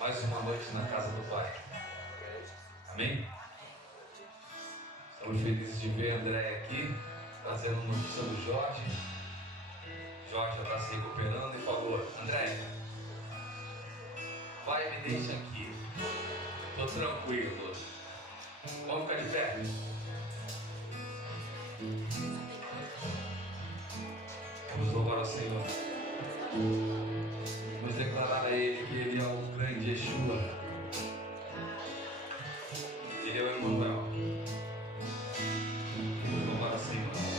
mais uma noite na casa do Pai. Amém? Estamos felizes de ver a André aqui, trazendo notícia do Jorge. Jorge já está se recuperando e falou: André, vai, me deixa aqui, estou tranquilo. Vamos ficar de pé? Vamos louvar ao Senhor. Vamos declarar a Ele que Ele é o grande Yeshua. Ele é o Emmanuel. Vamos louvar ao Senhor.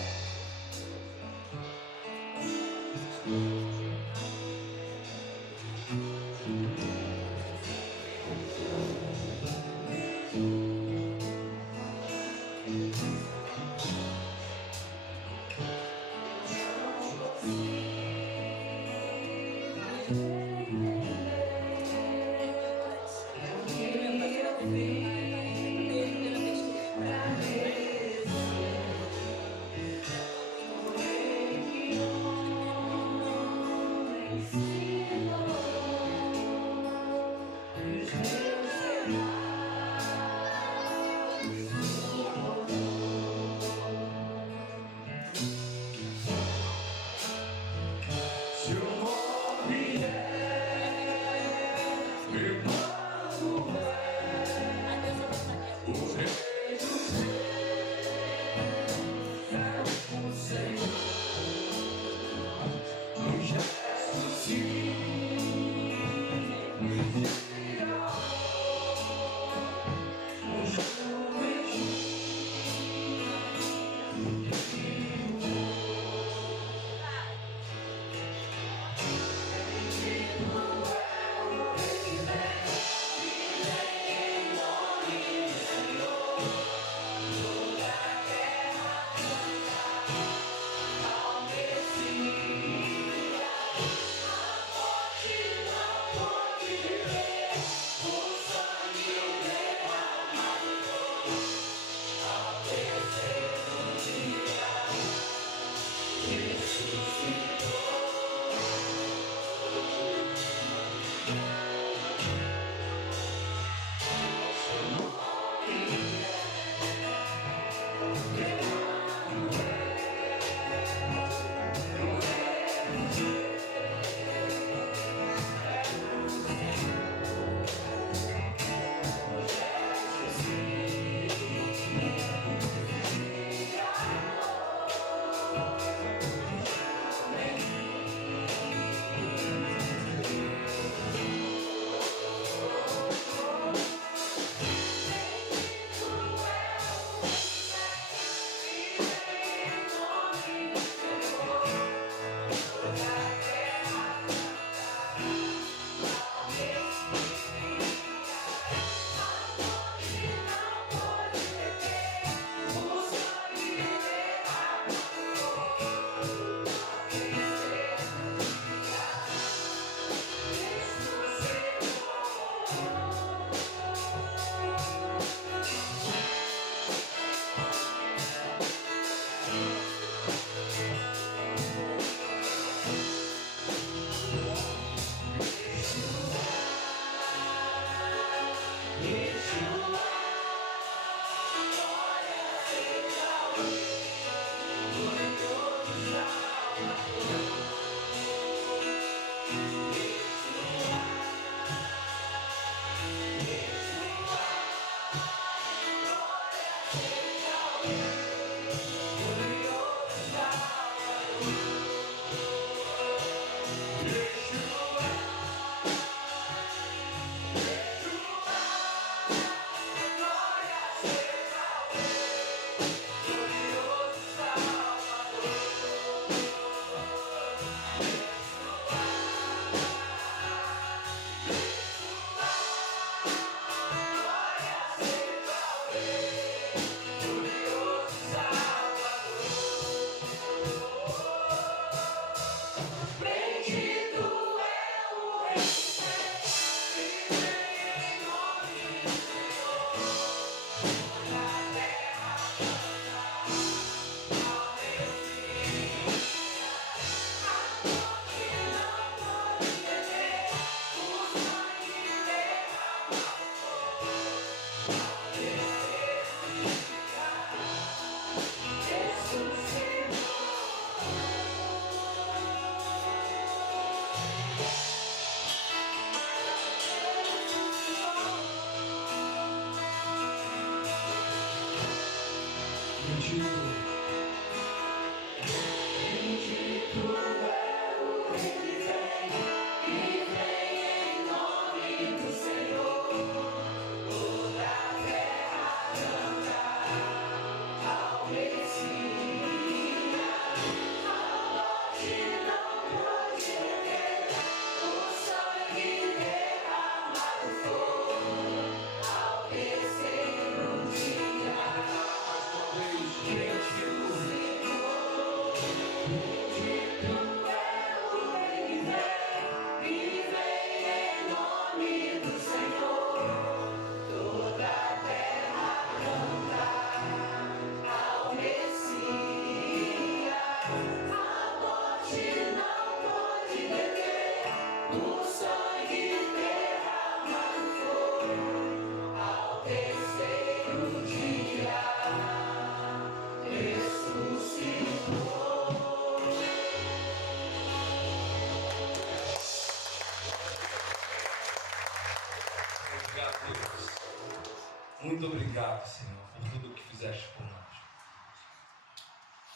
Muito obrigado, Senhor, por tudo que fizeste por nós.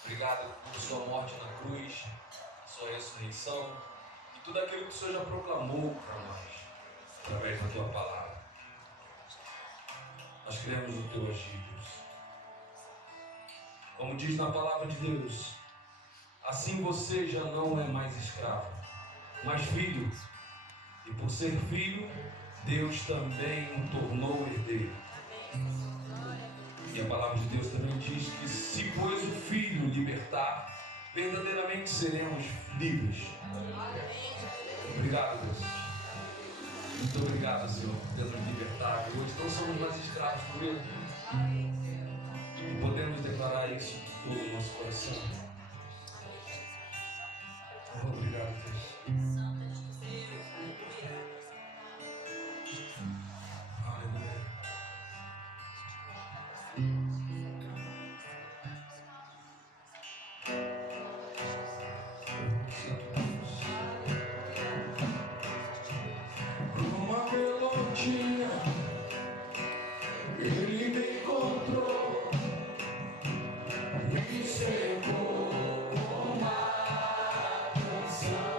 Obrigado por sua morte na cruz, sua ressurreição e tudo aquilo que o Senhor já proclamou para nós, através da tua palavra. Nós cremos no teu agir, Deus. Como diz na palavra de Deus, assim você já não é mais escravo, mas filho. E por ser filho, Deus também o tornou herdeiro. E a palavra de Deus também diz que se pois o Filho libertar, verdadeiramente seremos livres. Obrigado, Deus. Muito obrigado, Senhor, por ter nos libertado. Hoje não somos mais escravos do medo. E podemos declarar isso com todo o nosso coração. Obrigado, Deus. Uma melodia, ele me encontrou, me cercou com uma canção.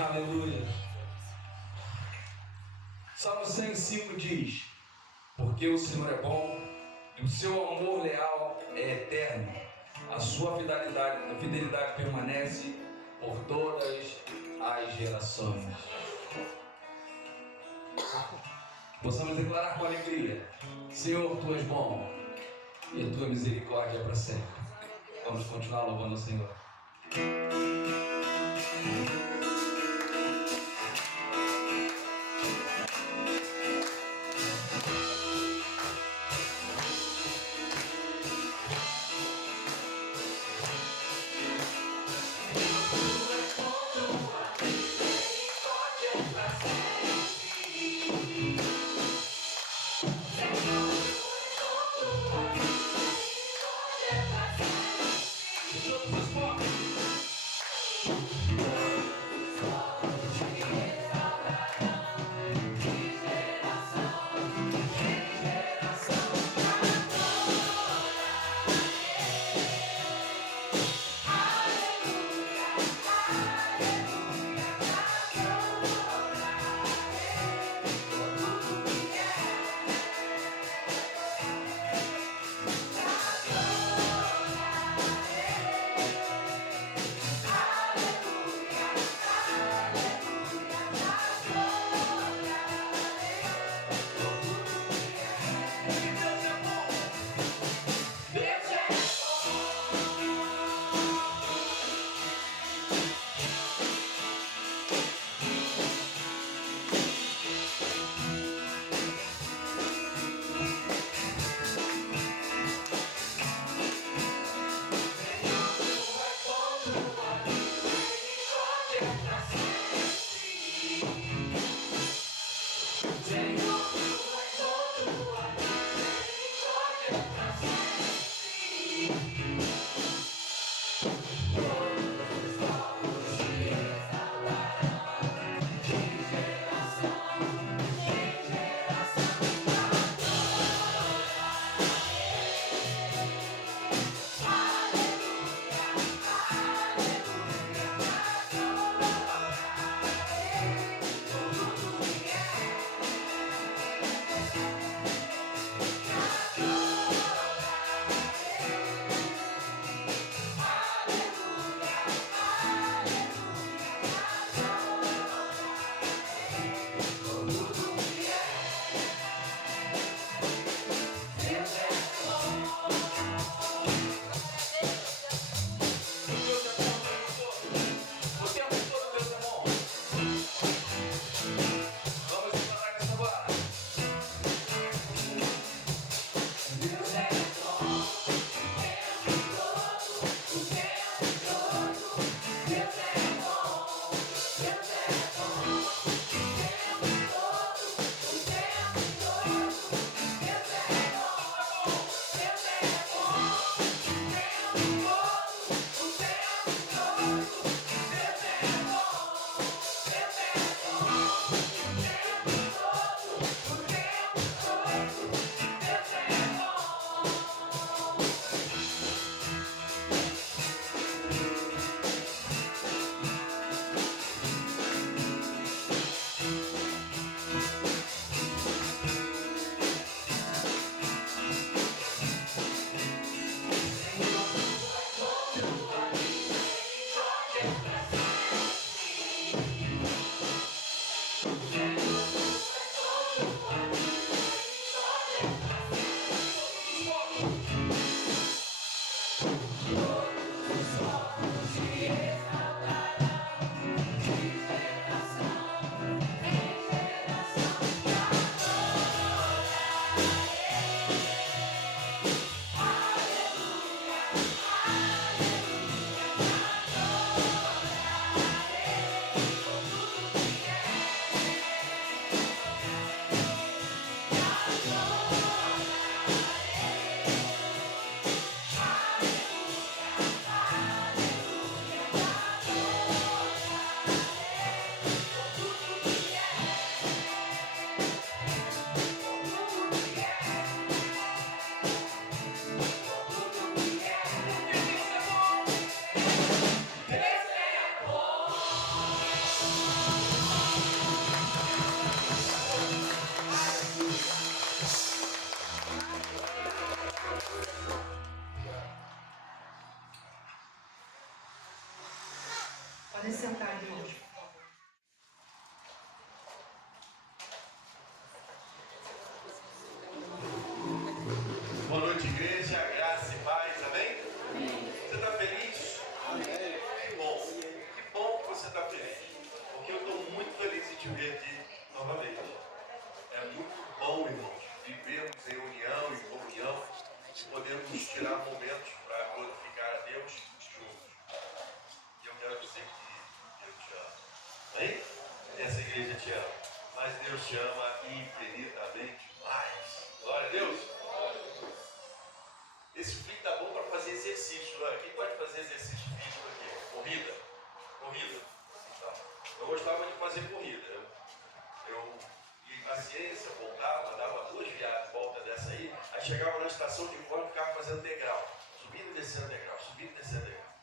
Aleluia. Salmo 105 diz: porque o Senhor é bom e o seu amor leal é eterno. A sua fidelidade permanece por todas as gerações. Possamos declarar com alegria: Senhor, Tu és bom e a Tua misericórdia é para sempre. Vamos continuar louvando o Senhor. Podem sentar, irmãos. Boa noite, igreja, graça e paz, amém? Você está feliz? Amém. Que bom que você está feliz, porque eu estou muito feliz em te ver aqui novamente. É muito bom, irmãos, vivermos em união e comunhão e podermos tirar momentos para glorificar a Deus juntos. E eu quero dizer que eu te amo, amém? Essa igreja te ama, mas Deus te ama infinitamente mais. Glória a Deus! Esse frio está bom para fazer exercício, não é? Quem pode fazer exercício físico aqui? Corrida? Corrida. Então, eu gostava de fazer corrida. Eu ia em paciência, voltava, dava 2 viagens de volta dessa aí chegava na estação de corte e ficava fazendo degrau. Subindo e descendo degrau, subindo e descendo degrau.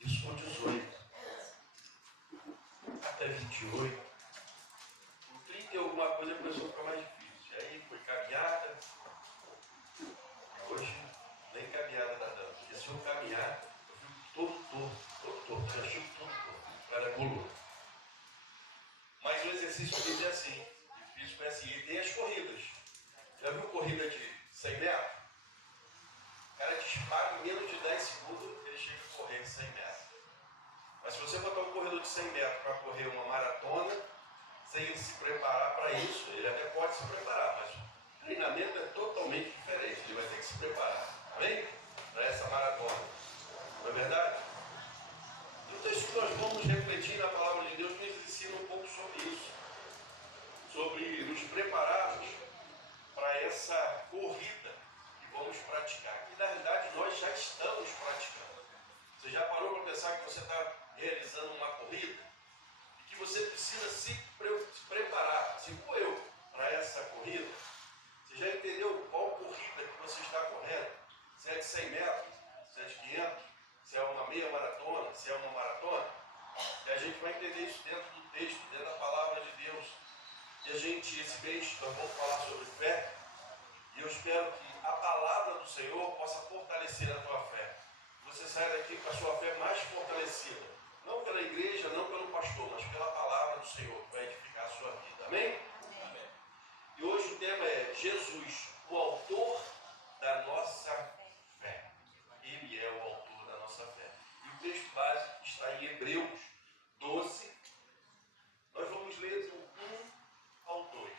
Isso com 18. Até 28. Com 30 e alguma coisa começou a ficar mais difícil. E aí foi caminhada. Hoje, nem caminhada está dando. Porque se eu caminhar, eu fico todo torto. Já chego todo torto. Cada coluna. Mas o exercício físico é assim. O físico é assim. E tem as corridas. Já viu corrida de 100 metros? O cara dispara em menos de 10 segundos, ele chega a correr 100 metros. Mas se você botar um corredor de 100 metros para correr uma maratona, sem se preparar para isso, ele até pode se preparar, mas o treinamento é totalmente diferente. Ele vai ter que se preparar, amém? Para essa maratona. Não é verdade? E o texto que nós vamos refletir na palavra de Deus nos ensina um pouco sobre isso. Sobre nos prepararmos para essa corrida que vamos praticar. Que na realidade nós já estamos praticando. Você já parou para pensar que você está realizando uma corrida? E que você precisa se preparar, assim como eu, para essa corrida? Você já entendeu qual corrida que você está correndo? Se é de 100 metros, se é de 500, se é uma meia maratona, se é uma maratona? E a gente vai entender isso dentro do texto, dentro da palavra de Deus. E a gente, esse mês, nós vamos falar sobre fé. E eu espero que a palavra do Senhor possa fortalecer a tua fé. Você saia daqui com a sua fé mais fortalecida. Não pela igreja, não pelo pastor, mas pela palavra do Senhor, que vai edificar a sua vida. Amém? Amém. E hoje o tema é Jesus, o autor da nossa fé. Ele é o autor da nossa fé. E o texto básico está em Hebreus 12. Nós vamos ler do 1 ao 2.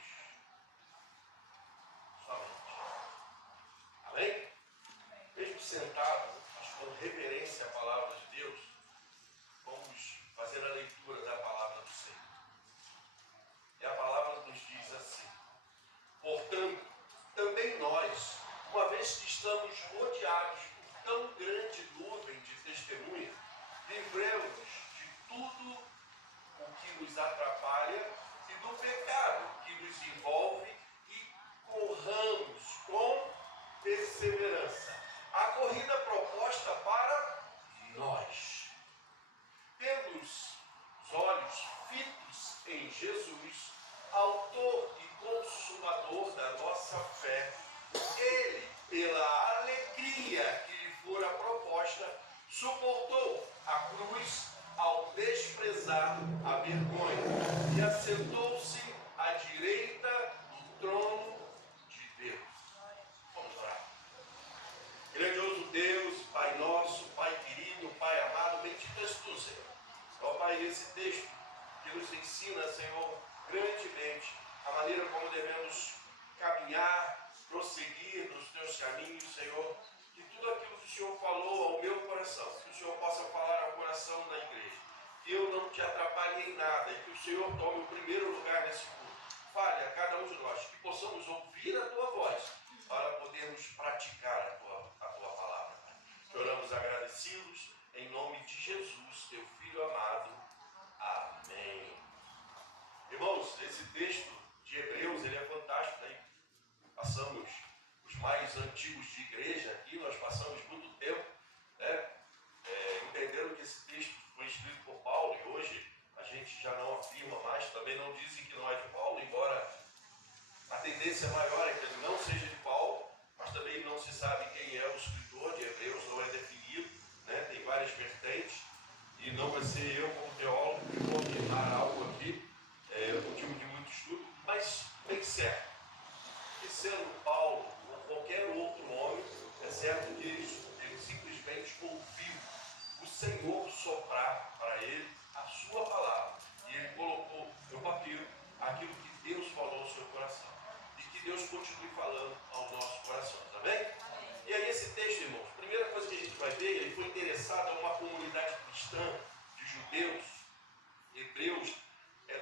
Somente. Amém? Mesmo sentado, mas com reverência à palavra de Deus, vamos fazer a leitura da palavra do Senhor. E a palavra nos diz assim: portanto, também nós, uma vez que estamos rodeados por tão grande nuvem de testemunha, livremos-nos de tudo o que nos atrapalha e do pecado que nos envolve e corramos com perseverança a corrida proposta para nós. Tendo os olhos fitos em Jesus, autor e consumador da nossa fé, ele, pela alegria que lhe fora proposta, suportou a cruz ao desprezar a vergonha e assentou-se à direita do trono de Deus. Vamos orar. Grandioso Deus, Pai nosso, Pai querido, Pai amado, bendito és tu, Senhor. Ó Pai, nesse texto que nos ensina, Senhor, grandemente a maneira como devemos caminhar, prosseguir nos teus caminhos, Senhor. Que tudo aquilo que o Senhor falou ao meu coração, que o Senhor possa falar ao coração da igreja. Que eu não te atrapalhe em nada e que o Senhor tome o primeiro lugar nesse culto. Fale a cada um de nós, que possamos ouvir a tua voz para podermos praticar a tua palavra. Te oramos agradecidos em nome de Jesus, teu Filho amado. Amém. Irmãos, esse texto de Hebreus, ele é fantástico, né? Passamos os mais antigos de igreja aqui, nós passamos muito tempo, né? Entendendo que esse texto foi escrito por Paulo e hoje a gente já não afirma mais, também não dizem que não é de Paulo, embora a tendência maior é que ele não seja de Paulo, mas também não se sabe quem é o escritor de Hebreus, não é definido, né? Tem várias vertentes, e não vai ser eu como ele simplesmente ouviu o Senhor soprar para ele a sua palavra. E ele colocou no papel aquilo que Deus falou ao seu coração. E que Deus continue falando aos nossos corações. Amém? E aí esse texto, irmãos, a primeira coisa que a gente vai ver, ele foi interessado a uma comunidade cristã de judeus, hebreus,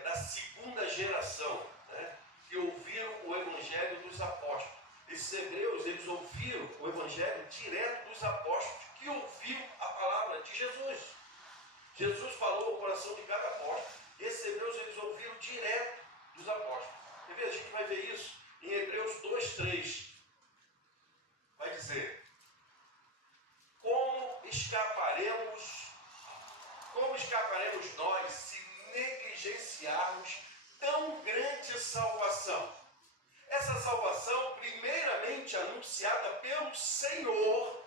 da segunda geração, né, que ouviram o evangelho dos apóstolos. Esses hebreus, eles ouviram o evangelho direto dos apóstolos, que ouviu a palavra de Jesus. Jesus falou ao coração de cada apóstolo. E esses hebreus, eles ouviram direto dos apóstolos. Quer ver? A gente vai ver isso em Hebreus 2:3. Vai dizer: como escaparemos nós se negligenciarmos tão grande salvação? Essa salvação, primeiramente anunciada pelo Senhor,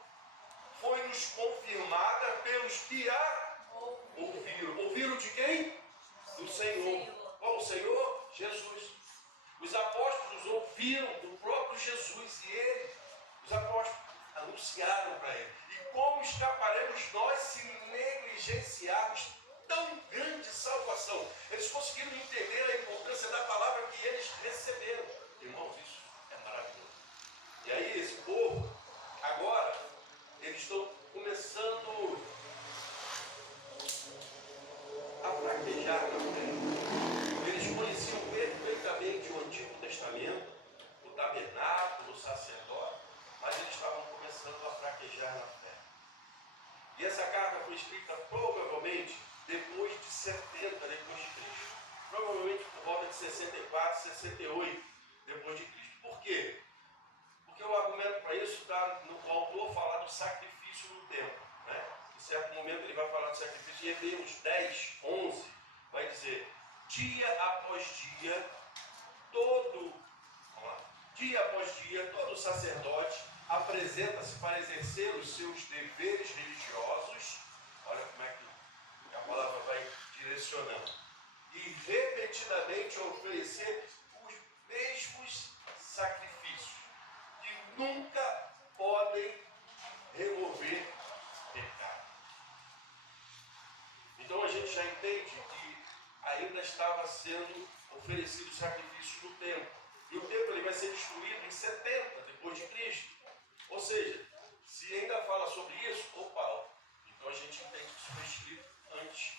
foi-nos confirmada pelos que a ouviram. Ouviram de quem? Do Senhor. Qual o Senhor? Jesus. Os apóstolos ouviram do próprio Jesus e ele, os apóstolos, anunciaram para ele. E como escaparemos nós se negligenciarmos tão grande salvação? Eles conseguiram entender a importância da palavra que eles receberam. Irmãos, isso é maravilhoso. E aí esse povo, agora, eles estão começando a fraquejar na fé. Eles conheciam perfeitamente o Antigo Testamento, o tabernáculo, o sacerdote, mas eles estavam começando a fraquejar na fé. E essa carta foi escrita provavelmente depois de 70 depois de Cristo. Provavelmente por volta de 64, 68 depois de Cristo. Por quê? Porque o argumento para isso está no autor falar do sacrifício no templo, né? Em certo momento ele vai falar do sacrifício. Em Hebreus 10, 11, vai dizer: dia após dia, todo sacerdote apresenta-se para exercer os seus deveres religiosos. Olha como é que a palavra vai direcionando. E repetidamente oferecer os mesmos sacrifícios, que nunca podem remover pecado. Então a gente já entende que ainda estava sendo oferecido sacrifício no templo. E o templo ele vai ser destruído em 70 depois de Cristo. Ou seja, se ainda fala sobre isso, então a gente entende que isso foi escrito antes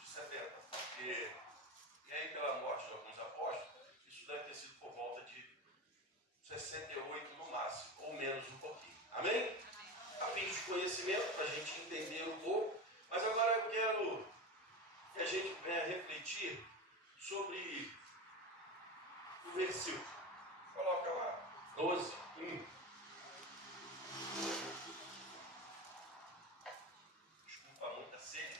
de 70. Porque, e aí pela morte de alguns apóstolos, isso deve ter sido por volta de 68 no máximo, ou menos um pouquinho. Amém? A fim de conhecimento, para a gente entender um pouco. Mas agora eu quero que a gente venha refletir sobre o versículo. Coloca lá, 12, 1. Desculpa, muita sede.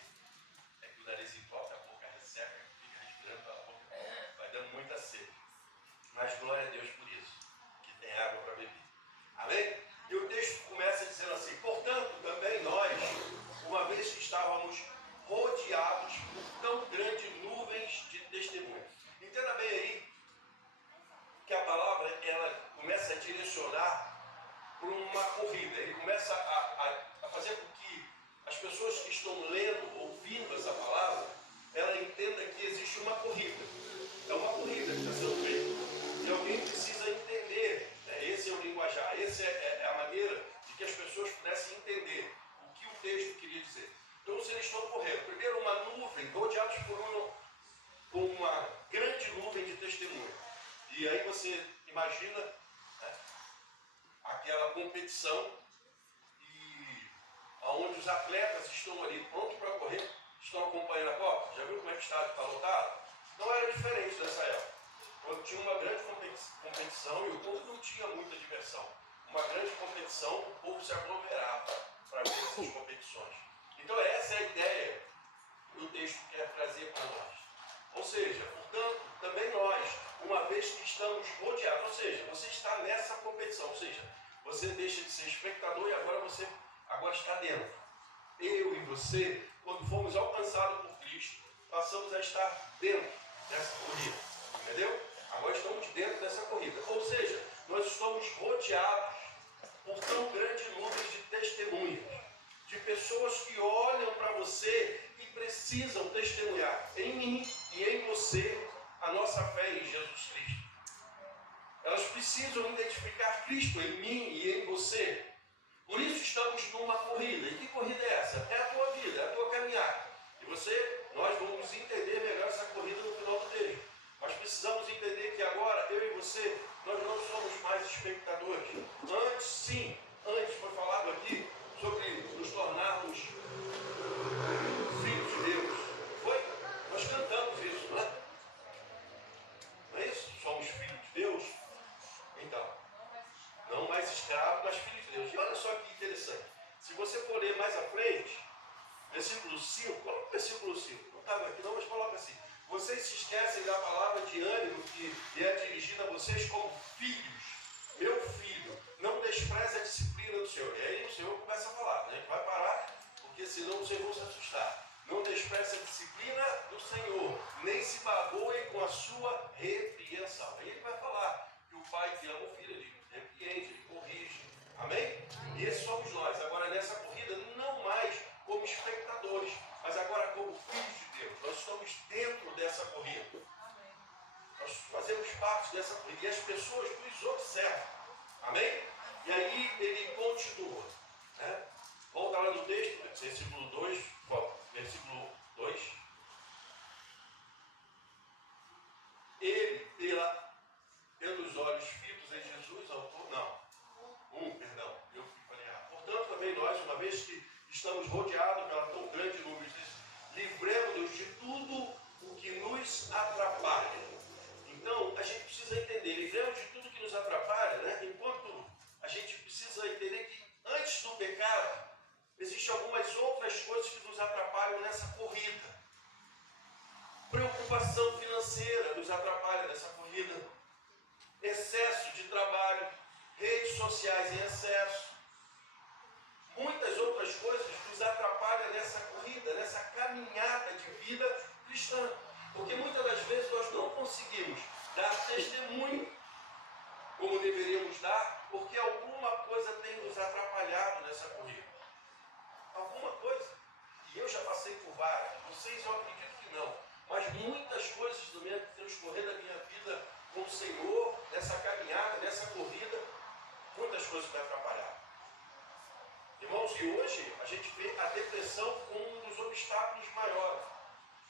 É que o nariz entope, a boca resseca, fica respirando pela boca. Vai dando muita sede. Mas glória a Deus por isso, que tem água para beber. Amém? E o texto começa dizendo assim: portanto, também nós, uma vez que estávamos rodeados por tão grandes nuvens de testemunhas. Entenda bem aí que a palavra ela começa a direcionar para uma corrida. Ele começa a fazer com que as pessoas que estão lendo, ouvindo essa palavra, ela entenda que existe uma corrida. É uma corrida que está sendo feita. E alguém precisa entender, né? Esse é o linguajar, essa é a maneira de que as pessoas pudessem entender o que o texto queria dizer. Então, se eles estão correndo, primeiro uma nuvem, rodeados por uma grande nuvem de testemunha. E aí você imagina, né, aquela competição e onde os atletas estão ali prontos para correr, estão acompanhando a Copa. Já viu como é que o estádio está lotado? Não era diferente dessa época. Quando tinha uma grande competição e o povo não tinha muita diversão. Uma grande competição, o povo se aglomerava para ver essas competições. Então essa é a ideia que o texto quer trazer para nós. Ou seja, portanto, também nós, uma vez que estamos rodeados, ou seja, você está nessa competição, ou seja, você deixa de ser espectador e agora você está dentro. Eu e você, quando fomos alcançados por Cristo, passamos a estar dentro dessa corrida. Entendeu? Agora estamos dentro dessa corrida. Ou seja, nós estamos rodeados por tão grande número de testemunhas, de pessoas que olham para você e precisam testemunhar em mim e em você a nossa fé em Jesus Cristo. Elas precisam identificar Cristo em mim e em você. Por isso estamos numa corrida. E que corrida é essa? É a tua vida, é a tua caminhada. E nós vamos entender melhor essa corrida no final do texto. Mas precisamos entender que agora, eu e você, nós não somos mais espectadores. Antes foi falado aqui sobre nos tornarmos filhos de Deus. Foi? Nós cantamos isso, não é? Não é isso? Somos filhos de Deus? Então, não mais escravos, mas filhos de Deus. E olha só que interessante. Se você for ler mais à frente, versículo 5, coloca o versículo 5. Não estava aqui não, mas coloca assim. Vocês se esquecem da palavra de ânimo que é dirigida a vocês como filhos. Meu filho, não despreze a disciplina do Senhor. E aí o Senhor começa a falar, né? A gente vai parar, porque senão vocês vão se assustar. Não despreze a disciplina do Senhor, nem se magoem com a sua repreensão. Aí ele vai falar que o pai que ama o filho, ele repreende, ele corrige. Amém? E esses somos nós. Agora nessa corrida, não mais como espectadores, mas agora como filhos de Deus. Nós estamos dentro dessa corrida. Nós fazemos parte dessa corrida. E as pessoas nos observam. Amém? E aí ele continua. Né? Volta lá no texto, versículo 2. Versículo 2. Ele, pelos olhos fitos em Jesus, autor. Não. Perdão. Eu falei errado. Portanto, também nós, uma vez que estamos rodeados pela tão grande número de livremos-nos de tudo o que nos atrapalha. Então, a gente precisa entender, livremos de tudo que nos atrapalha, né? Enquanto a gente precisa entender que antes do pecado, existem algumas outras coisas que nos atrapalham nessa corrida. Preocupação financeira nos atrapalha nessa corrida. Excesso de trabalho, redes sociais em excesso. Muitas outras coisas nos atrapalham nessa corrida, nessa caminhada de vida cristã. Porque muitas das vezes nós não conseguimos dar testemunho como deveríamos dar, porque alguma coisa tem nos atrapalhado nessa corrida. Alguma coisa. E eu já passei por várias. Vocês eu acredito que não. Mas muitas coisas no meio transcorrer da minha vida com o Senhor, nessa caminhada, nessa corrida, muitas coisas me atrapalharam. Irmãos, e hoje a gente vê a depressão como um dos obstáculos maiores.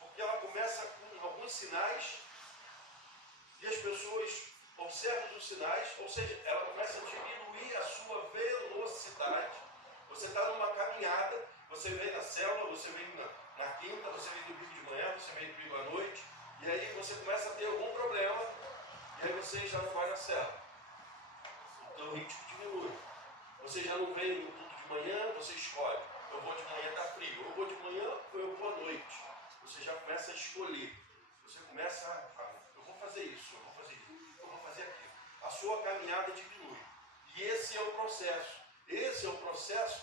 Porque ela começa com alguns sinais e as pessoas observam os sinais, ou seja, ela começa a diminuir a sua velocidade. Você está numa caminhada, você vem na célula, você vem na quinta, você vem domingo de manhã, você vem domingo à noite, e aí você começa a ter algum problema, e aí você já não vai na célula. Então o ritmo diminui. Você já não vem no culto de manhã, você escolhe. Eu vou de manhã, está frio. Eu vou de manhã ou eu vou à noite. Você já começa a escolher. Você começa a eu vou fazer isso, eu vou fazer isso, eu vou fazer aquilo. A sua caminhada diminui. E esse é o processo. Esse é o processo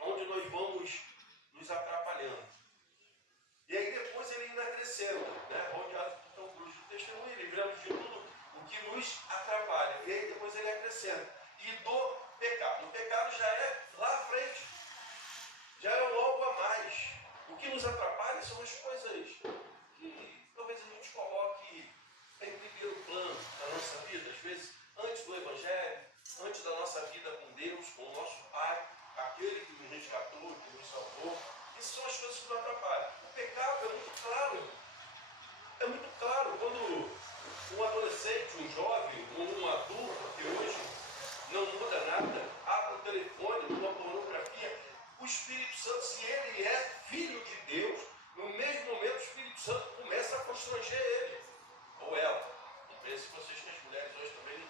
onde nós vamos nos atrapalhando. E aí depois ele ainda crescendo, né? Rodeado por tão cruz de testemunho, livramos de tudo o que nos atrapalha. E aí depois ele acrescenta. E do pecado. O pecado já é lá à frente. Já é logo a mais. O que nos atrapalha são as coisas que talvez a gente coloque em primeiro plano na nossa vida. Às vezes, antes do Evangelho, antes da nossa vida com Deus, com o nosso Pai, aquele que nos resgatou, que nos salvou. Essas são as coisas que nos atrapalham. O pecado é muito claro. É muito claro quando um adolescente, um jovem, um adulto que hoje não muda nada, abre o telefone, uma pornografia, o Espírito Santo, se ele é filho de Deus, no mesmo momento o Espírito Santo começa a constranger ele, ou ela. Não pense se vocês que as mulheres hoje também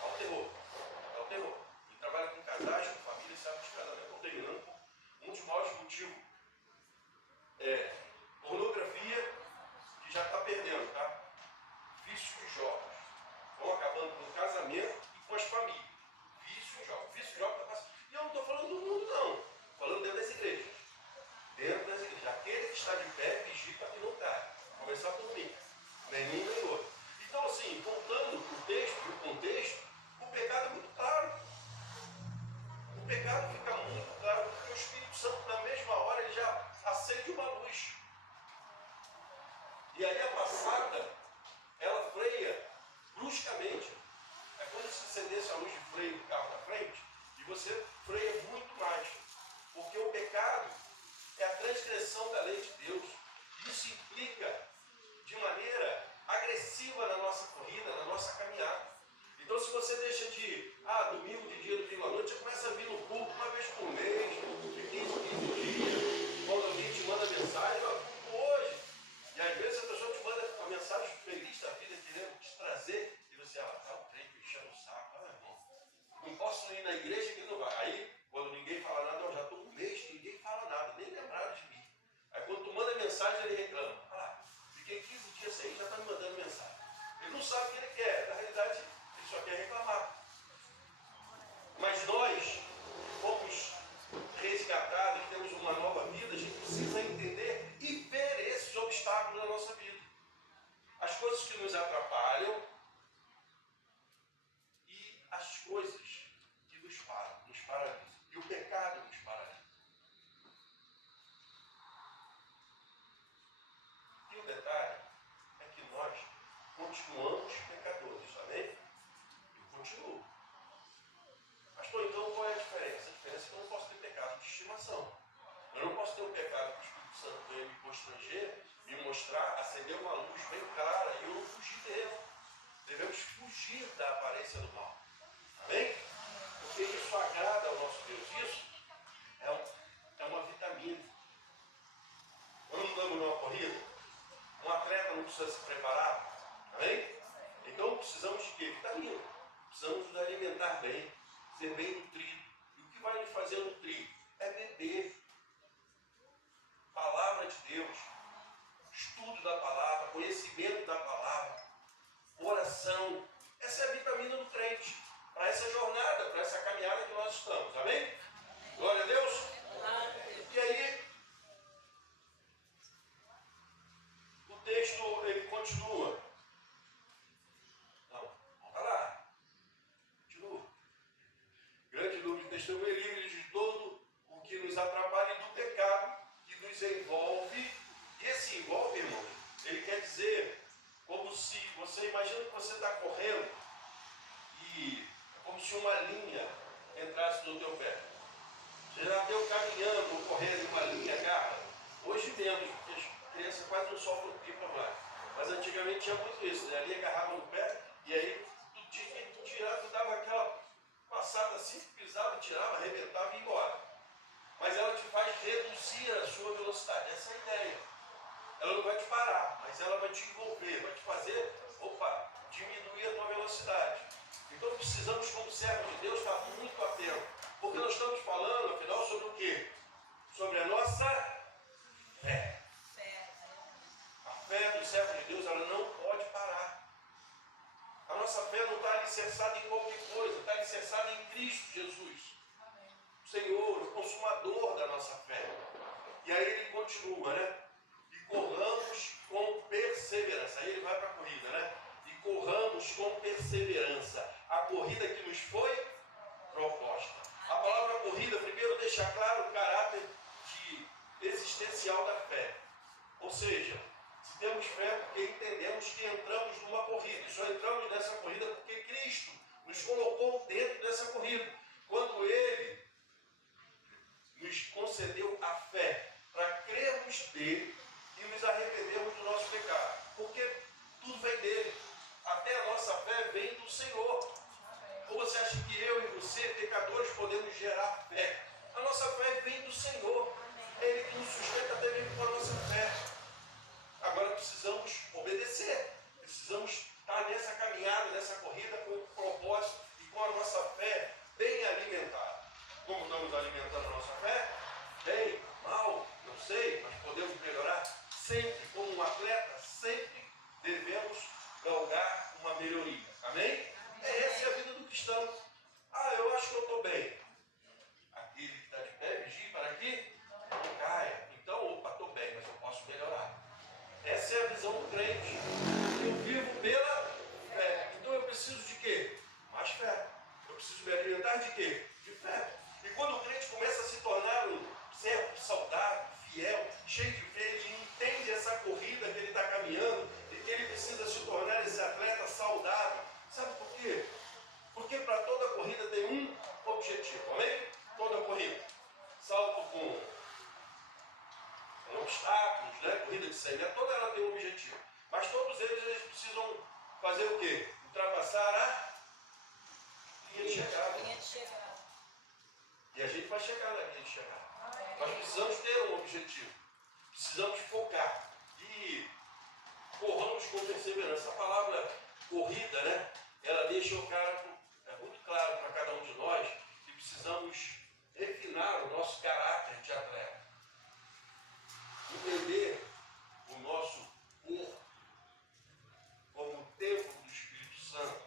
é o terror. É o terror. Quem trabalha com casais, com família, sabe que os casamentos estão terminando por um dos maiores motivos. Pornografia, que já está perdendo, tá? Vícios de jogos. Vão acabando com o casamento e com as famílias. Vício de jogos. Vício de jogos está passando. E eu não estou falando do mundo, não. Estou falando dentro das igrejas. Dentro das igrejas. Aquele que está de pé, vigia para que não caia. Começar por mim. Nenhum nem outro. Então, assim, voltando para o texto, o contexto, o pecado é muito claro. pecado fica muito claro, porque o Espírito Santo, na mesma hora, ele já acende uma luz. E aí a passada, ela freia bruscamente. É como se acendesse a luz de freio do carro na frente e você freia muito mais. Porque o pecado é a transgressão da lei de Deus. Isso implica de maneira agressiva na nossa corrida, na nossa caminhada. Então, se você deixa de domingo, de dia, domingo à noite, você começa a vir no culto uma vez por mês, de 15 em 15 dias, quando alguém te manda mensagem, culto hoje. E às vezes a pessoa te manda uma mensagem feliz da vida, querendo te trazer, e você, tá um trem enchendo o saco, irmão. Não posso ir na igreja que ele não vai. Aí, quando ninguém fala nada, eu já estou um mês, ninguém fala nada, nem lembraram de mim. Aí quando tu manda mensagem, ele reclama. Fiquei 15 dias sem, já está me mandando mensagem. Ele não sabe o que ele quer, na realidade, ele só quer reclamar. Mas nós fomos resgatados, temos uma nova vida, a gente precisa entender e ver esses obstáculos na nossa vida. As coisas que nos atrapalham e as coisas que nos paralisam. E o pecado nos paralisa. E o detalhe é que nós continuamos pecadores, amém? Eu continuo. Pastor, então qual é a diferença? A diferença é que eu não posso ter pecado de estimação. Eu não posso ter um pecado que o Espírito Santo venha me constranger, me mostrar, acender uma luz bem clara e eu não fugir dele. Devemos fugir da aparência do mal. Amém? Porque isso agrada ao nosso Deus. Isso é uma vitamina. Quando andamos numa corrida, um atleta não precisa se preparar. Amém? Então precisamos de quê? Vitamina. Precisamos nos alimentar bem, ser bem nutrido. E o que vai nos fazer nutrir? É beber palavra de Deus, estudo da palavra, conhecimento da palavra, oração. Essa é a vitamina do crente, para essa jornada, para essa caminhada que nós estamos. Amém? Glória a Deus. E aí, o texto, ele continua. Não, volta lá. Continua. Grande número de testemunhas livres de todo o que nos atrapalha e do pecado que nos envolve. E esse envolve, irmão, ele quer dizer como se você imagina que você está correndo e é como se uma linha entrasse no teu pé. Você já deu caminhando ou correndo em uma linha agarra. Hoje menos, porque as crianças quase não sofrem pipa mais. Mas antigamente tinha muito isso, né? A linha agarrava no pé e aí tu tinha que tirar, tu dava aquela passada assim, pisava, tirava, arrebentava e ia embora. Mas ela te faz reduzir a sua velocidade. Essa é a ideia. Ela não vai te parar, mas ela vai te envolver, vai te fazer, diminuir a tua velocidade. Então precisamos, como servo de Deus, estar muito atento. Porque nós estamos falando, afinal, sobre o quê? Sobre a nossa fé. A fé do servo de Deus, ela não pode parar. A nossa fé não está alicerçada em qualquer coisa, está alicerçada em Cristo Jesus. O Senhor, o consumador da nossa fé. E aí ele continua, né? E corramos com perseverança. Aí ele vai para a corrida, né? E corramos com perseverança a corrida que nos foi proposta. A palavra corrida, primeiro, deixa claro o caráter existencial da fé. Ou seja, se temos fé porque entendemos que entramos numa corrida. E só entramos nessa corrida porque Cristo nos colocou dentro dessa corrida. Quando Ele nos concedeu a fé para crermos nele e nos arrependermos do nosso pecado. Porque tudo vem dele. Até a nossa fé vem do Senhor. Ou você acha que eu e você, pecadores, podemos gerar fé? A nossa fé vem do Senhor. É Ele que nos sustenta até mesmo com a nossa fé. Agora precisamos obedecer. Precisamos estar nessa caminhada, nessa corrida com o propósito e com a nossa fé bem alimentada. Como estamos alimentando a nossa fé? Bem, mal, não sei, mas podemos melhorar. Sempre, como um atleta, sempre devemos galgar uma melhoria. Amém? Essa é a vida do cristão. Eu acho que eu estou bem. obstáculos, né? Corrida de 100 metros, toda ela tem um objetivo. Mas todos eles precisam fazer o quê? Ultrapassar a linha de chegada. E a gente vai chegar na linha de chegada. Nós precisamos ter um objetivo. Precisamos focar. E corramos com perseverança. A palavra corrida, né? Ela deixa o cara, é muito claro para cada um de nós, que precisamos refinar o nosso caráter de atleta. Entender o nosso corpo como o templo do Espírito Santo.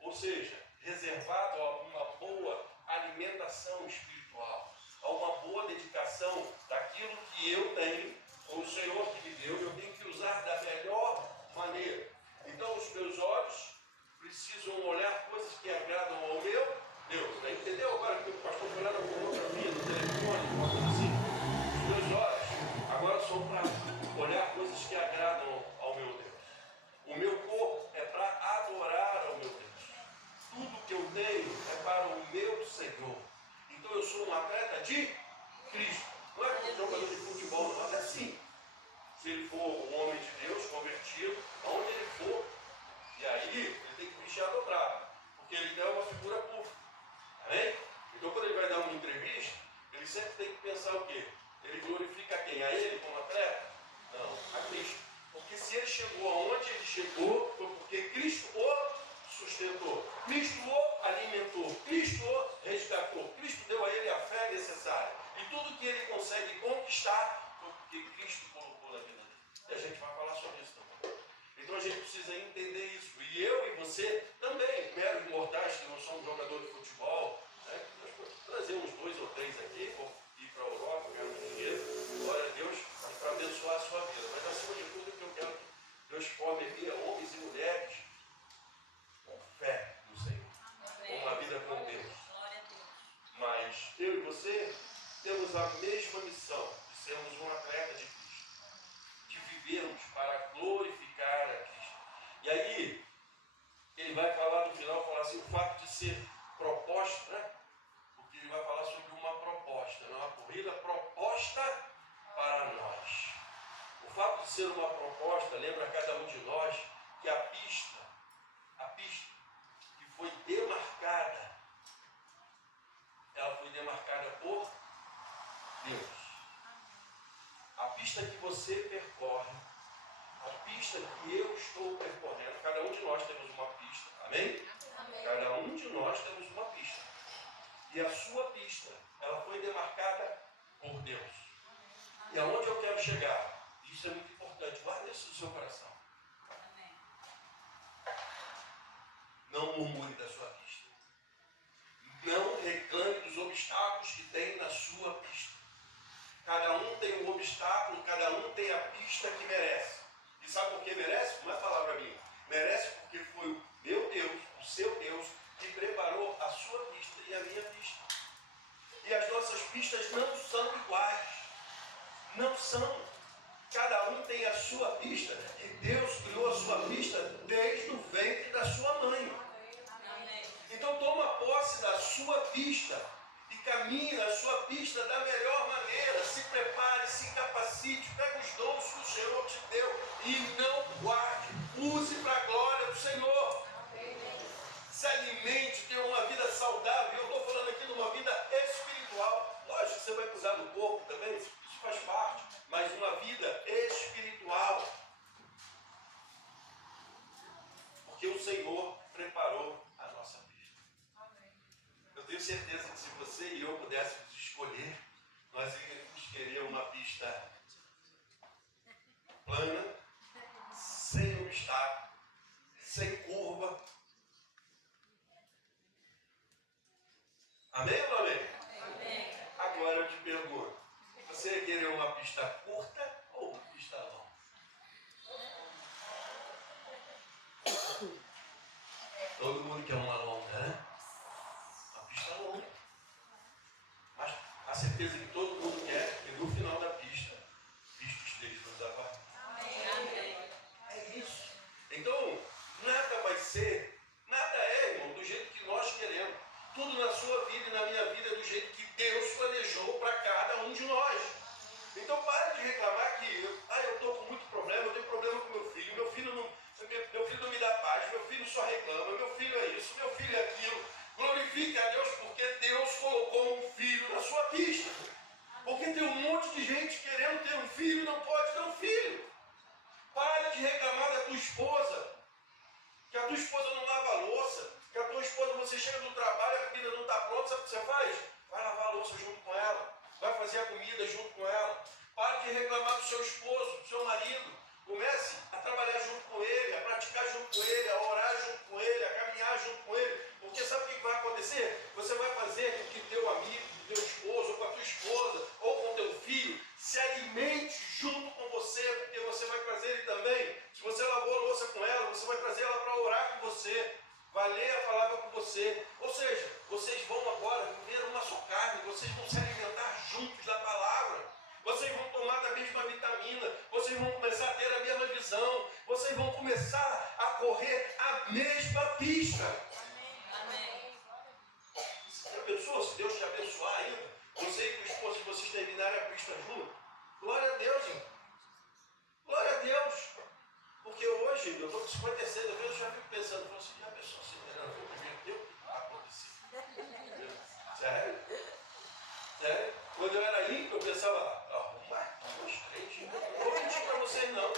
Ou seja, reservado a uma boa alimentação espiritual, a uma boa dedicação daquilo que eu tenho, com o Senhor que me deu, eu tenho que usar da melhor maneira. Então os meus olhos precisam olhar coisas que agradam ao meu Deus. Né? Entendeu agora que o pastor foi lá na pornografia, no telefone, uma coisa assim? Os meus olhos agora são para olhar coisas que agradam ao meu Deus. O meu corpo é para adorar ao meu Deus. Tudo que eu tenho é para o meu Senhor. Então eu sou um atleta de Cristo. Não é um jogador de futebol, não é assim. Se ele for um homem de Deus, convertido, aonde ele for, e aí ele tem que vestir a dobrada, porque ele é uma figura pública. Amém? Então quando ele vai dar uma entrevista, ele sempre tem que pensar o quê? Ele glorifica quem? A ele como atleta? Não, a Cristo. Porque se ele chegou aonde ele chegou, foi porque Cristo o sustentou, Cristo o alimentou, Cristo o resgatou, Cristo deu a ele a fé necessária. E tudo que ele consegue conquistar foi porque Cristo colocou na vida dele. E a gente vai falar sobre isso também. Então a gente precisa entender isso. E eu e você também, meros mortais que não somos jogadores de futebol, né? Nós podemos trazer uns 2 ou 3 aqui, vou ir para a Europa, ganhar dinheiro, glória a Deus, para abençoar a sua vida. Mas acima de tudo, que eu quero que Deus forme aqui homens e mulheres com fé no Senhor, com uma vida com Deus. Mas eu e você temos a mesma missão de sermos um atleta de Cristo, de vivermos para glorificar a Cristo. E aí, ele vai falar no final, falar assim, o fato de ser proposta, né? Porque ele vai falar sobre uma proposta, não é uma corrida proposta para nós. O fato de ser uma proposta, lembra a cada um de nós que a pista que foi demarcada, ela foi demarcada por Deus. A pista que você percorre, a pista que eu estou percorrendo, cada um de nós temos uma pista, amém? Amém. Cada um de nós temos uma pista. E a sua pista, ela foi demarcada por Deus. E aonde eu quero chegar? Isso é muito importante. Guarde isso no seu coração. Não murmure da sua pista. Não reclame dos obstáculos que tem na sua pista. Cada um tem um obstáculo, cada um tem a pista que merece. E sabe por que merece? Não é palavra minha. Merece porque foi o meu Deus, o seu Deus, que preparou a sua pista e a minha pista. E as nossas pistas não são iguais. Não são. Cada um tem a sua pista. E Deus criou a sua pista desde o ventre da sua mãe. Então toma posse da sua pista e caminhe na sua pista da melhor maneira. Se prepare, se capacite, pega os dons que o Senhor te deu e não guarde. Use para a glória do Senhor. Se alimente, tenha uma vida saudável. Eu estou falando aqui de uma vida espiritual. Lógico que você vai cuidar do corpo também, isso faz parte. Mas uma vida espiritual. Porque o Senhor preparou a nossa vida. Eu tenho certeza que se você e eu pudéssemos escolher, nós iríamos querer uma pista plana, sem obstáculo, sem curva. Amém ou não amém? Amém. Agora eu te pergunto, você ia querer uma pista curta ou uma pista longa? Todo mundo quer uma longa, né? Pista longa. Mas a certeza que todo mundo quer que no final da pista, Cristo esteja nos aguardando. É isso. Então, nada vai ser, nada é, irmão, do jeito que nós queremos. Tudo na sua vida e na minha vida é do jeito que Deus planejou para cada um de nós. Então, pare de reclamar. de gente querendo ter um filho e não pode ter um filho. Pare de reclamar da tua esposa, que a tua esposa não lava a louça, que a tua esposa, você chega do trabalho, a comida não está pronta, sabe o que você faz? Vai lavar a louça junto com ela, vai fazer a comida junto com ela. Pare de reclamar do seu esposo, do seu marido. Comece a trabalhar junto com ele, a praticar junto com ele, a orar junto com ele, a caminhar junto com ele. Porque sabe o que vai acontecer? Você vai fazer com que teu amigo, teu esposo, ou com a tua esposa, ou com teu filho, se alimente junto com você, porque você vai trazer ele também. Se você lavou a louça com ela, você vai trazer ela para orar com você, vai ler a palavra com você. Ou seja, vocês vão agora viver uma só carne, vocês vão se alimentar juntos da palavra. Vocês vão tomar da mesma vitamina, vocês vão começar a ter a mesma visão, vocês vão começar a correr a mesma pista. Amém. Já pensou, se Deus te abençoar ainda, você e tua esposa, se vocês terminarem a pista junto? Glória a Deus, irmão. Glória a Deus. Porque hoje, eu estou com 56, às vezes eu já fico pensando, falo assim, já pensou assim, não foi o primeiro tempo? Aconteceu. Sério? Sério? Quando eu era ímpio, eu pensava, arruma 2, 3, não vou mentir para vocês não.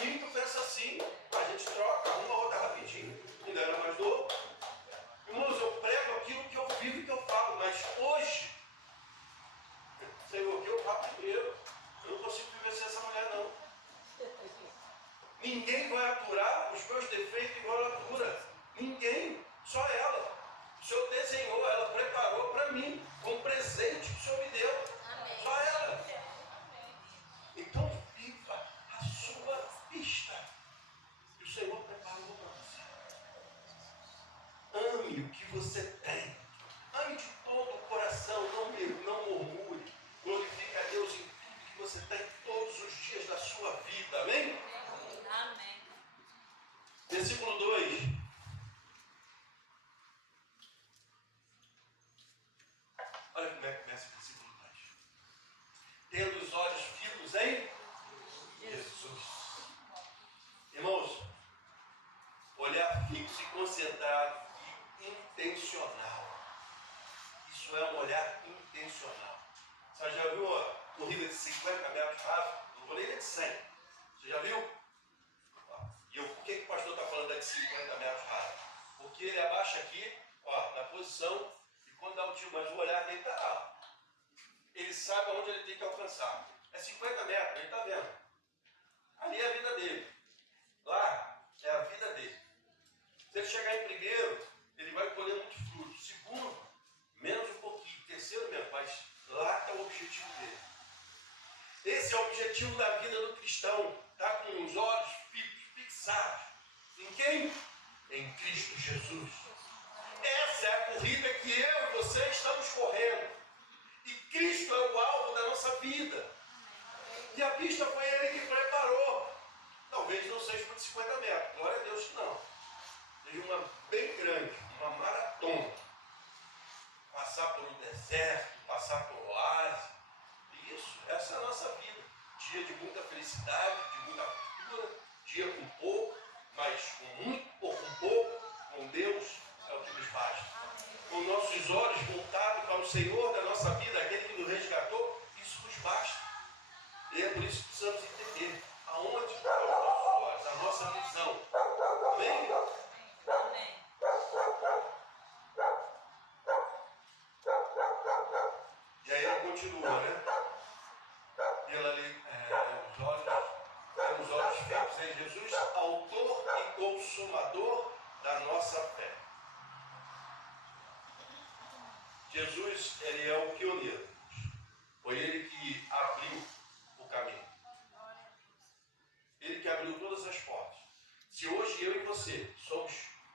Ímpio pensa assim, a gente troca, uma outra rapidinho, ainda era mais novo. Irmãos, eu prego aquilo que eu vivo e que eu falo, mas hoje, Senhor, que eu falo primeiro, eu não consigo viver sem essa mulher não. Ninguém vai aturar os meus defeitos igual ela atura. Ninguém, só ela. O Senhor desenhou, ela preparou para mim um presente que o Senhor me deu. Amém. Só ela. Então viva a sua pista que o Senhor preparou para você. Ame o que você tem. Ame de todo o coração, não murmure. Glorifique a Deus em tudo que você tem todos os dias da sua vida. Amém? Amém. Versículo 2. Olha como é que começa o versículo 2. Tendo os olhos fitos em Jesus. Irmãos, olhar fixo e concentrado e intencional. Isso é um olhar intencional. Você já viu uma corrida de 50 metros rasos? Não vou nem de 100. Você já viu? E por que o pastor está falando de 50 metros rasos? Porque ele abaixa aqui, na posição, e quando dá o tiro, mas o olhar dele está lá. Ele sabe aonde ele tem que alcançar. É 50 metros, ele está vendo. Ali é a vida dele. Lá é a vida dele. Se ele chegar em primeiro, ele vai colher muito fruto. Segundo, menos um pouquinho. Terceiro, menos. Mas lá está o objetivo dele. Esse é o objetivo da vida do cristão. Está com os olhos fixados. Em quem? Em Cristo Jesus. Essa é a corrida que eu e você estamos correndo. E Cristo é o alvo da nossa vida. E a pista foi Ele que preparou. Talvez não seja por 50 metros. Glória a Deus que não. Seja uma bem grande, uma maratona. Passar por um deserto, passar por oásis. Isso, essa é a nossa vida. Dia de muita felicidade, de muita cultura, dia com pouco, mas com muito ou com pouco, com Deus é o que nos basta. Com nossos olhos voltados para o Senhor da nossa vida, aquele que nos resgatou, isso nos basta. E é por isso que precisamos entender aonde estão os nossos olhos, a nossa visão. Amém? Amém. E aí ele continua, né? E ela ali, os olhos fixos em Jesus, autor e consumador da nossa fé. Jesus, ele é o pioneiro. Foi ele que abriu o caminho. Ele que abriu todas as portas. Se hoje eu e você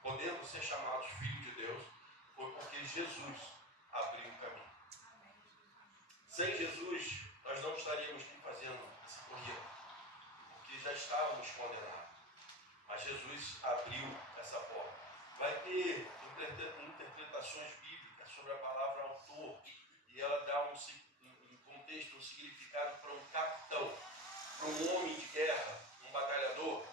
podemos ser chamados filhos de Deus, foi porque Jesus abriu o caminho. Sem Jesus, nós não estaríamos aqui fazendo essa corrida, porque já estávamos condenados. Mas Jesus abriu essa porta. Vai ter interpretações bíblicas sobre a palavra autor, e ela dá um contexto, um significado para um capitão, para um homem de guerra, um batalhador,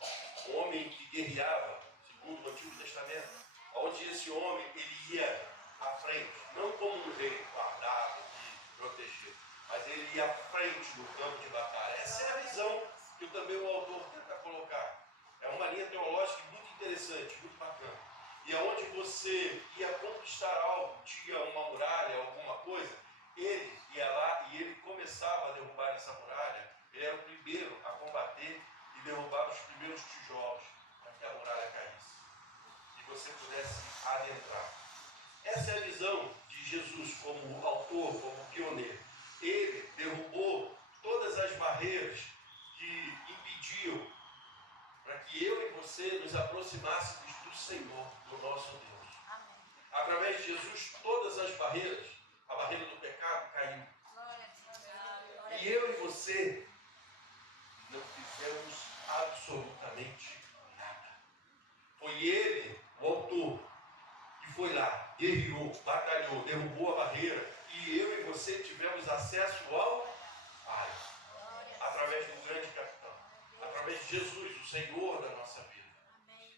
um homem que guerreava, segundo o Antigo Testamento, onde esse homem ele ia à frente, não como um rei guardado e protegido, mas ele ia à frente frente do campo de batalha. Essa é a visão que também o autor tenta colocar. É uma linha teológica muito interessante, muito bacana. E aonde você ia conquistar algo, tinha uma muralha, alguma coisa, ele ia lá e ele começava a derrubar essa muralha. Ele era o primeiro a combater e derrubar os primeiros tijolos para que a muralha caísse e você pudesse adentrar. Essa é a visão de Jesus como autor, como pioneiro. Ele derrubou todas as barreiras que impediam para que eu e você nos aproximássemos do Senhor, do nosso Deus. Amém. Através de Jesus, todas as barreiras, a barreira do pecado caiu. E eu e você não fizemos absolutamente nada. Foi ele, o autor, que foi lá, guerreou, batalhou, derrubou a barreira, e eu e você tivemos acesso ao Pai, através do grande capitão, através de Jesus, o Senhor da nossa vida.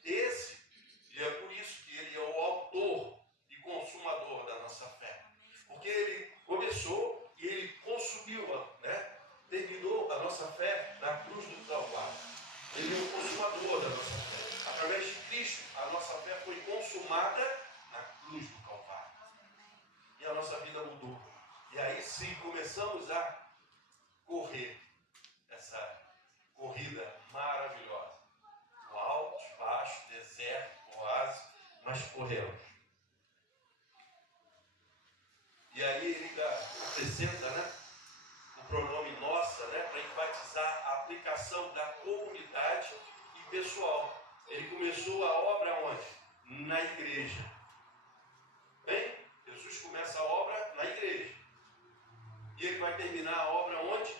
E é por isso que ele é o autor e consumador da nossa fé. Porque ele começou e ele consumiu, terminou a nossa fé na cruz do Calvário. Ele é o consumador da nossa fé. Através de Cristo, a nossa fé foi consumada na cruz do Calvário. E a nossa vida mudou. E aí sim começamos a correr essa corrida maravilhosa. No alto, baixo, deserto, oásis, mas corremos. E aí ele acrescenta, o pronome nossa, para enfatizar a aplicação da comunidade e pessoal. Ele começou a obra onde? Na igreja. Bem, Jesus começa a obra na igreja. E ele vai terminar a obra onde?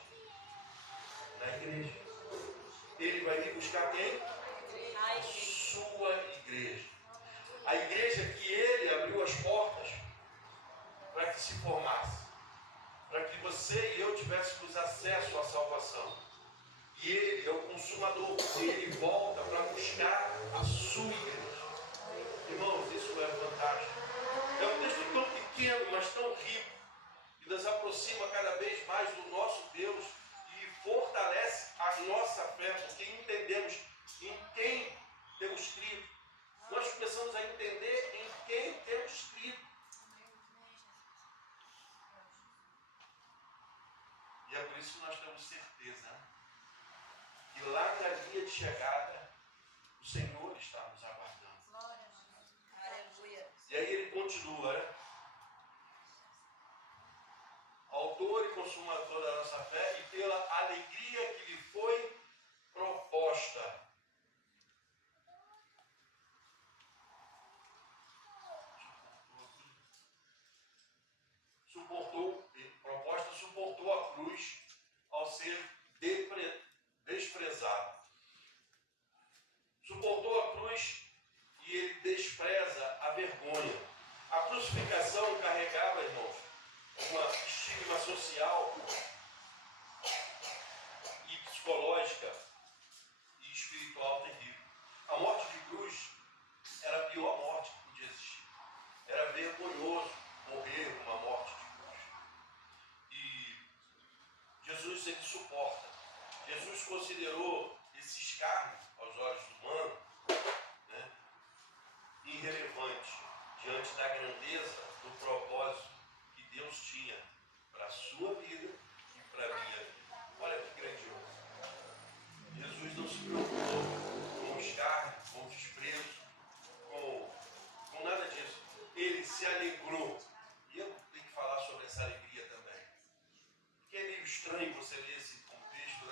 Na igreja. Ele vai vir buscar quem? A sua igreja. A igreja que ele abriu as portas para que se formasse. Para que você e eu tivéssemos acesso à salvação. E ele é o consumador, e ele volta para buscar a sua igreja. Irmãos, isso é fantástico. É um texto tão pequeno, mas tão rico, que nos aproxima cada vez mais do nosso Deus e fortalece a nossa fé, porque entendemos em quem temos crido. Nós começamos a entender em quem temos crido. E é por isso que nós temos certeza que lá na linha de chegada, o Senhor está nos aguardando. Aleluia. E aí ele continua, autor e consumador da nossa fé, e pela alegria que lhe foi proposta. Suportou a cruz ao ser desprezado. Suportou a cruz e ele despreza a vergonha. A crucificação carregava, irmãos, uma estigma social e psicológica e espiritual terrível. A morte de cruz era a pior morte que podia existir. Era vergonhoso morrer uma morte de cruz. E Jesus, ele suporta. Jesus considerou esse escárnio aos olhos humanos irrelevante diante da grandeza do propósito que Deus tinha para a sua vida e para a minha vida. Olha que grandioso. Jesus não se preocupou com o escárnio, com o desprezo, com nada disso. Ele se alegrou. E eu tenho que falar sobre essa alegria também. Porque é meio estranho você ler esse contexto,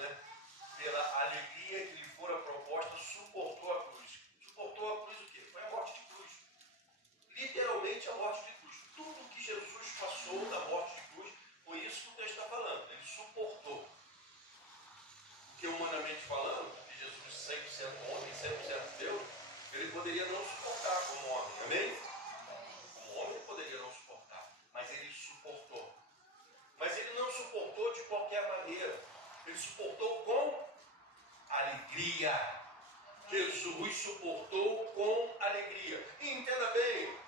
Pela alegria que lhe fora proposta, suportou a cruz. Suportou a cruz o quê? Foi a morte de cruz. Literalmente a morte de cruz. Tudo que Jesus passou da morte de cruz, foi isso que o texto está falando. Ele suportou. Porque humanamente falando, porque Jesus 100% homem, 100% Deus, ele poderia não suportar como homem. Amém? Como homem ele poderia não suportar. Mas ele suportou. Mas ele não suportou de qualquer maneira. Ele suportou com alegria. Jesus suportou com alegria. E entenda bem,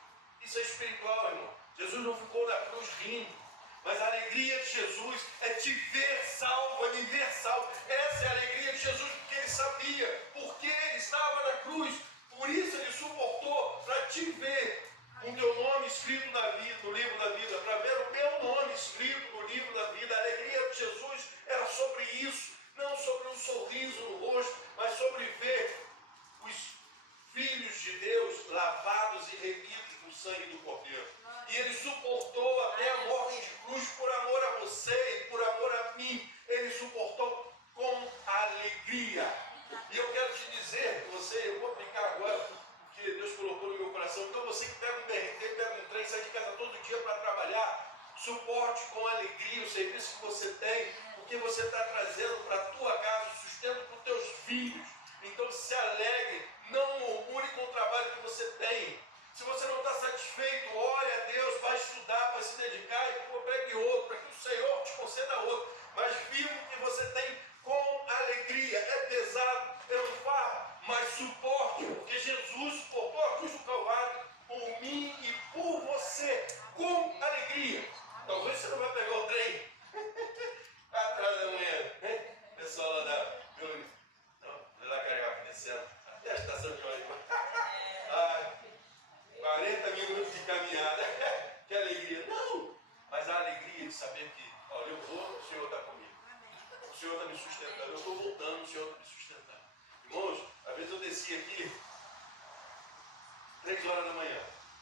isso é espiritual, irmão. Jesus não ficou na cruz rindo. Mas a alegria de Jesus é te ver salvo, é viver salvo. Essa é a alegria de Jesus, porque ele sabia, porque ele estava na cruz. Por isso ele suportou, para te ver com teu nome escrito na vida, no livro da vida, para ver o meu nome escrito no livro da vida. A alegria de Jesus era sobre isso, não sobre um sorriso no rosto, mas sobre ver os filhos de Deus lavados e remidos no sangue do Cordeiro. E ele suportou até a morte de cruz por amor a você e por amor a mim. Ele suportou com alegria. E eu quero te dizer, eu vou aplicar agora, porque Deus colocou no meu coração. Então você que pega um BRT, pega um trem, sai de casa todo dia para trabalhar, suporte com alegria o serviço que você tem, porque você está trazendo para a tua casa o sustento para os teus filhos. Então se alegre, não murmure com o trabalho que você tem. Se você não está satisfeito, ore a Deus, vai estudar, vai se dedicar e pegue outro, para que o Senhor te conceda outro. Mas viva o que você tem com alegria. É pesado, é um fardo, mas suporte, porque Jesus suportou a cruz do Calvário por mim e por você, com alegria. Talvez você não vai pegar o trem atrás da manhã, né? Pessoal lá da Carioca, descendo até a estação de ônibus. 40 minutos de caminhada. Que alegria. Não! Mas a alegria de saber que, olha, eu vou, o Senhor está comigo. O Senhor está me sustentando. Eu estou voltando, o Senhor está me sustentando. Irmãos, às vezes eu desci aqui 3 horas da manhã.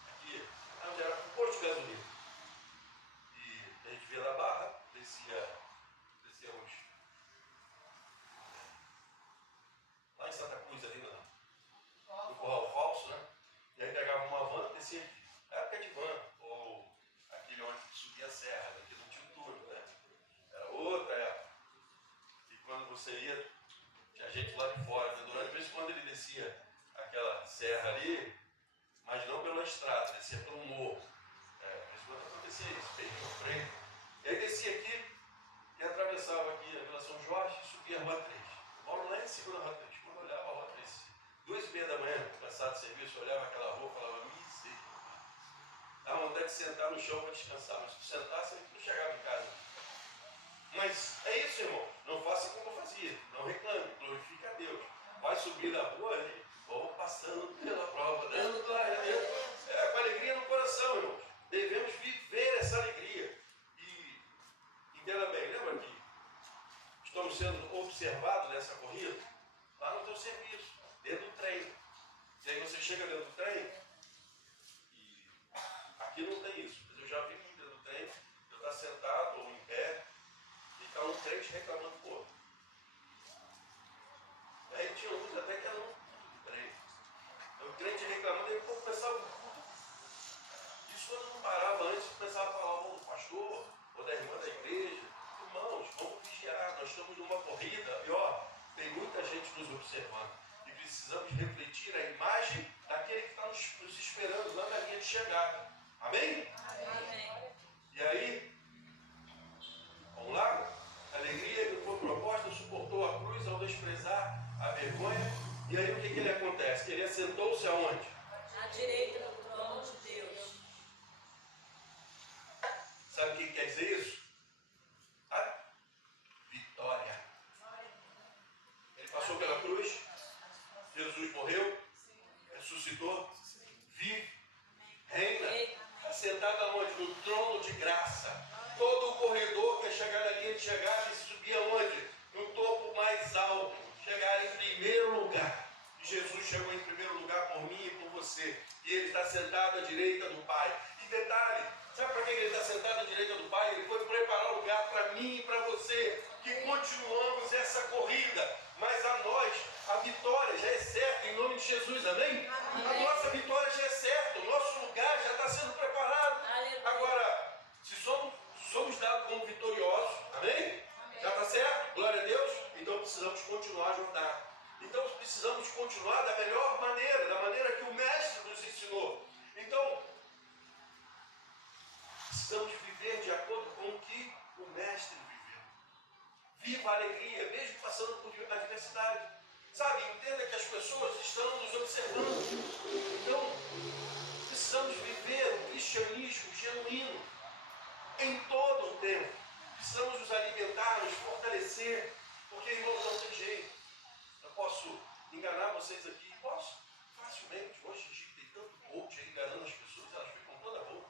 Aqui, onde era um posto de gasolina. E a gente via na Barra, descia uns. Lá em Santa Cruz, ali no Curral Falso, né? E aí pegava uma van e descia aqui. Época de van, ou aquele ônibus que subia a serra, que não tinha um turno, né? Era outra época. E quando você ia, tinha gente lá de fora, né? Durante, às vezes, quando ele descia aquela serra ali, mas não pela estrada, descia pelo morro. Mas quando acontecia isso, perdia o freio. E aí descia aqui e atravessava aqui a Vila São Jorge e subia a Rua 3. Eu moro lá em cima da Rua 3. Quando eu olhava a Rua 3, 2h30 da manhã, cansado de serviço, eu olhava aquela rua e falava, misericórdia. Dava vontade de sentar no chão para descansar, mas se tu sentasse, não chegava em casa. Mas é isso, irmão. Não faça como eu fazia. Não reclame, glorifique a Deus. Vai subir na rua e vou passando pela prova, dando glória a Deus. Com alegria no coração, irmãos. Devemos viver essa alegria. E entenda bem, lembra que estamos sendo observados nessa corrida? Lá no teu serviço, dentro do trem. E aí você chega dentro do trem e aqui não tem isso. Mas eu já vi muito dentro do trem, eu estar sentado ou em pé e está um crente reclamando do outro. Aí tinha uns até que eram do trem. O crente reclamando, ele começava isso quando não parava antes, começava a falar do pastor ou da irmã da igreja. Irmãos, vamos vigiar, nós estamos numa corrida e tem muita gente nos observando. E precisamos refletir a imagem daquele que está nos esperando lá na linha de chegada. Amém? Amém. E aí, vamos lá? A alegria que foi proposta suportou a cruz ao desprezar a vergonha. E aí o que ele acontece? Ele assentou-se aonde? À direita do trono de Deus. Sabe o que quer dizer isso? A vitória. Ele passou pela cruz, Jesus morreu, ressuscitou, vive, reina, assentado aonde? No trono de graça. Todo o corredor quer chegar na linha de chegada e subir aonde? No topo mais alto, chegar em primeiro lugar. E Jesus chegou em primeiro lugar por mim e por você. E ele está sentado à direita do Pai. E detalhe, sabe para que ele está sentado à direita do Pai? Ele foi preparar lugar para mim e para você, que continuamos essa corrida. Mas a nós, a vitória já é certa em nome de Jesus, amém? A nossa vitória já é certa, o nosso lugar já está sendo preparado. Agora, se somos dados como vitoriosos, amém? Já está certo? Glória a Deus? Então precisamos continuar a jornada. Então precisamos continuar da melhor maneira, da maneira que o Mestre nos ensinou. Então, precisamos viver de acordo com o que o Mestre viveu. Viva a alegria, mesmo passando por adversidade. Sabe, entenda que as pessoas estão nos observando. Então, precisamos viver um cristianismo genuíno. em todo o tempo. Precisamos nos alimentar, nos fortalecer, porque, irmãos, não tem jeito. Eu posso enganar vocês aqui, posso facilmente. Hoje em dia tem tanto coach aí enganando as pessoas, elas ficam toda boa.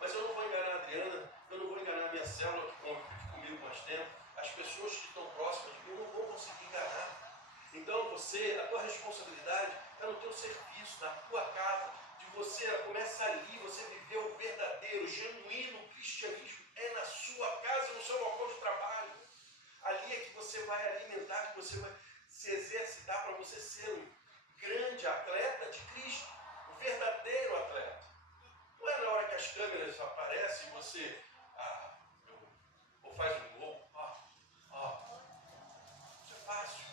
Mas eu não vou enganar a Adriana, eu não vou enganar a minha célula que convive comigo mais tempo, as pessoas que estão próximas de mim, eu não vou conseguir enganar. Então você, a tua responsabilidade é no teu serviço, na tua casa, de você começa ali, você viver o verdadeiro, genuíno cristianismo, é na sua casa, no seu local de trabalho. Ali é que você vai alimentar, que você vai se exercitar para você ser um grande atleta de Cristo, um verdadeiro atleta. Não é na hora que as câmeras aparecem e você ou faz um gol, isso é fácil.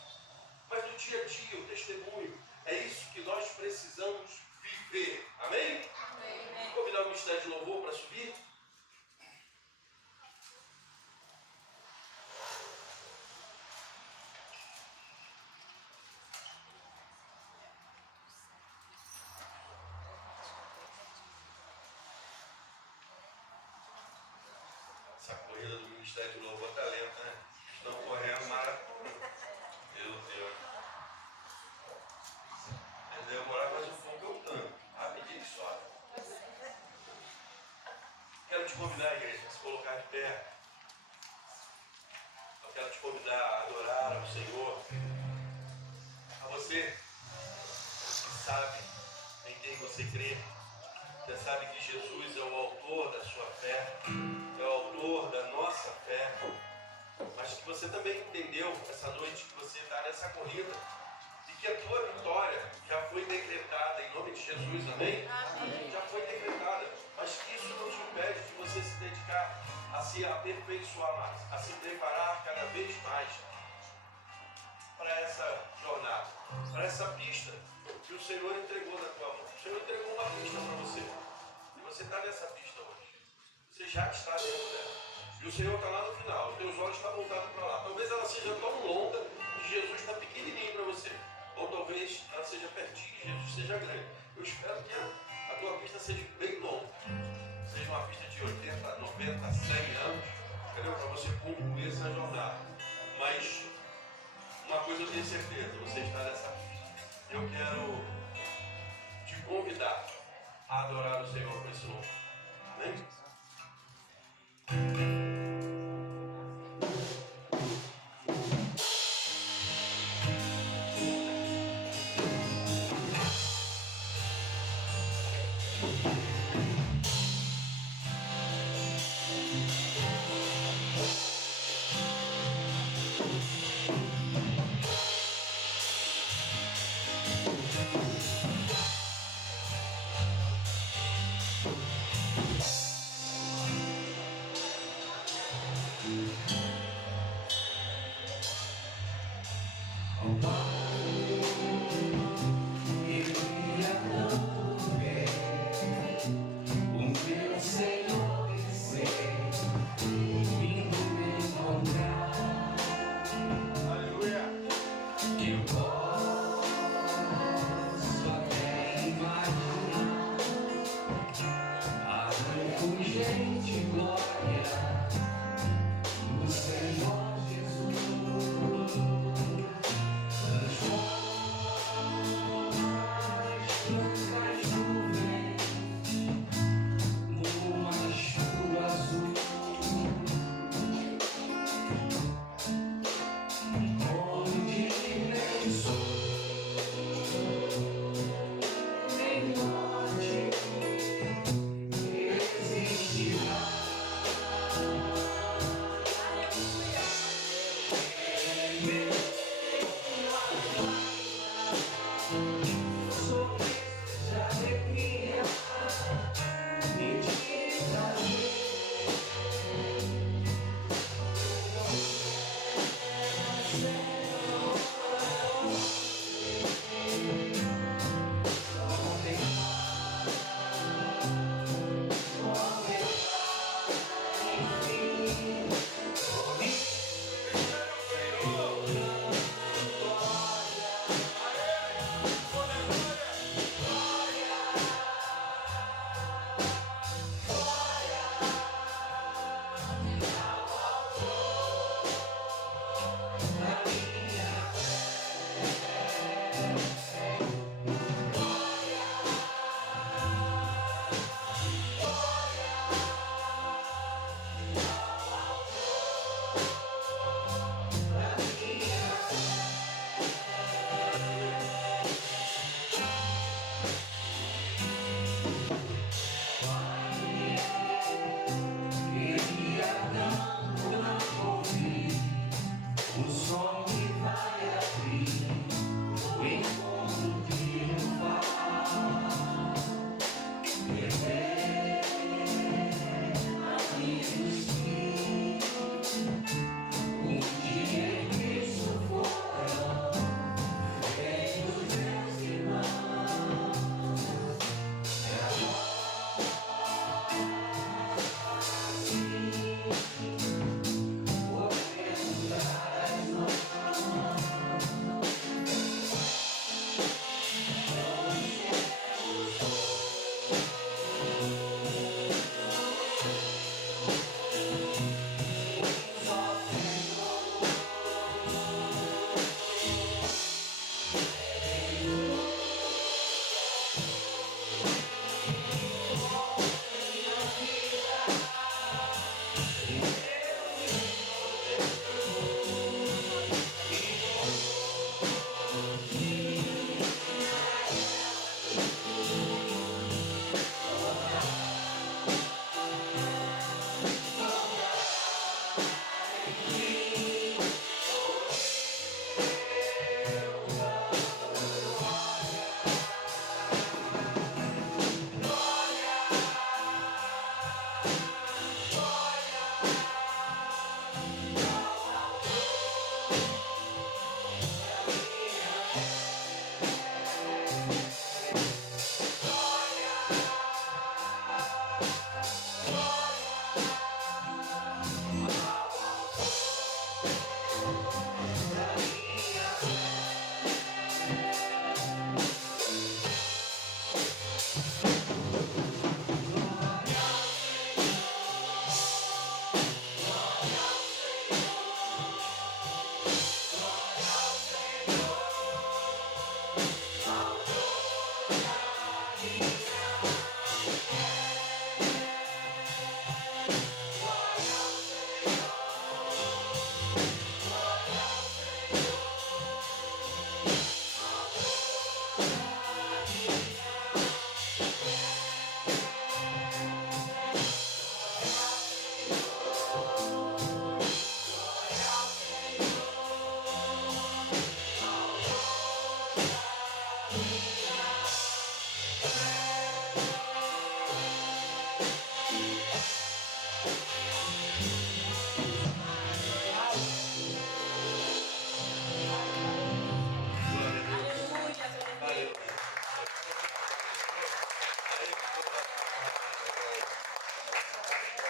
Mas no dia a dia, o testemunho, é isso que nós precisamos viver. Amém? Amém. Vou convidar o Ministério de Louvor para subir. Essa corrida do Ministério de Louvor está lenta, né? Estão correndo maratona. Meu Deus. Vai demorar mais um pouco eu tanto. Rapidinho e sobe. Quero te convidar, igreja, a se colocar de pé. Eu quero te convidar a adorar ao Senhor. A você que sabe em quem você crê. Você sabe que Jesus é o autor da sua fé, é o autor da nossa fé, mas que você também entendeu essa noite que você está nessa corrida e que a tua vitória já foi decretada em nome de Jesus, amém? Amém. Já foi decretada, mas que isso não te impede de você se dedicar a se aperfeiçoar mais, a se preparar cada vez mais para essa jornada, para essa pista que o Senhor entregou na tua mão. O Senhor entregou uma pista para você. E você está nessa pista hoje. Você já está dentro dela. E o Senhor está lá no final. Os teus olhos estão voltados para lá. Talvez ela seja tão longa que Jesus está pequenininho para você. Ou talvez ela seja pertinho e Jesus seja grande. Eu espero que a tua pista seja bem longa. Seja uma pista de 80, 90, 100 anos. Entendeu? Para você concluir essa jornada. Mas uma coisa eu tenho certeza. Você está nessa pista. Eu quero te convidar a adorar o Senhor com esse nome. Amém?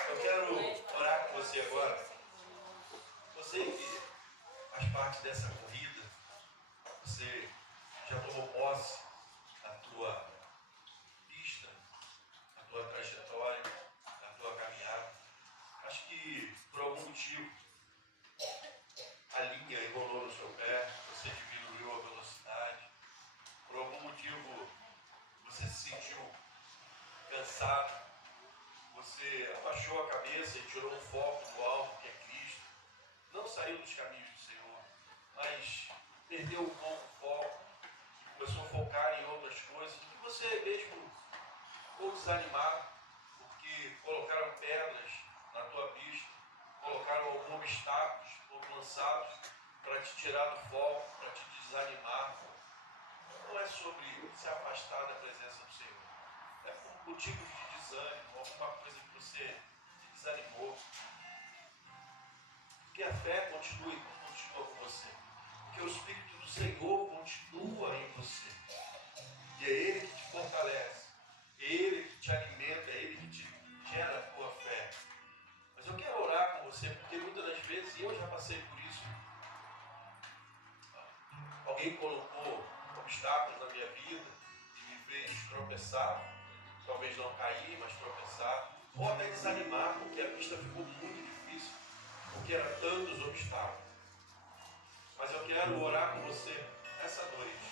Eu quero orar com você agora. Você que faz parte dessa corrida, você já tomou posse da tua pista, da tua trajetória, da tua caminhada. Acho que por algum motivo a linha enrolou no seu pé, você diminuiu a velocidade. Por algum motivo você se sentiu cansado. Você abaixou a cabeça e tirou o foco do alvo que é Cristo. Não saiu dos caminhos do Senhor, mas perdeu um pouco o foco e começou a focar em outras coisas. E você mesmo ficou desanimado porque colocaram pedras na tua pista, colocaram alguns obstáculos lançados para te tirar do foco, para te desanimar. Não é sobre se afastar da presença do Senhor. É por motivo de desânimo, alguma coisa que você desanimou. Que a fé continua com você. Que o Espírito do Senhor continua em você. E é Ele que te fortalece. É Ele que te alimenta. É Ele que te gera a tua fé. Mas eu quero orar com você, porque muitas das vezes, e eu já passei por isso, alguém colocou obstáculos na minha vida e me fez tropeçar. Talvez não cair, mas tropeçar. Ou até desanimar, porque a pista ficou muito difícil. Porque eram tantos obstáculos. Mas eu quero orar com você essa noite,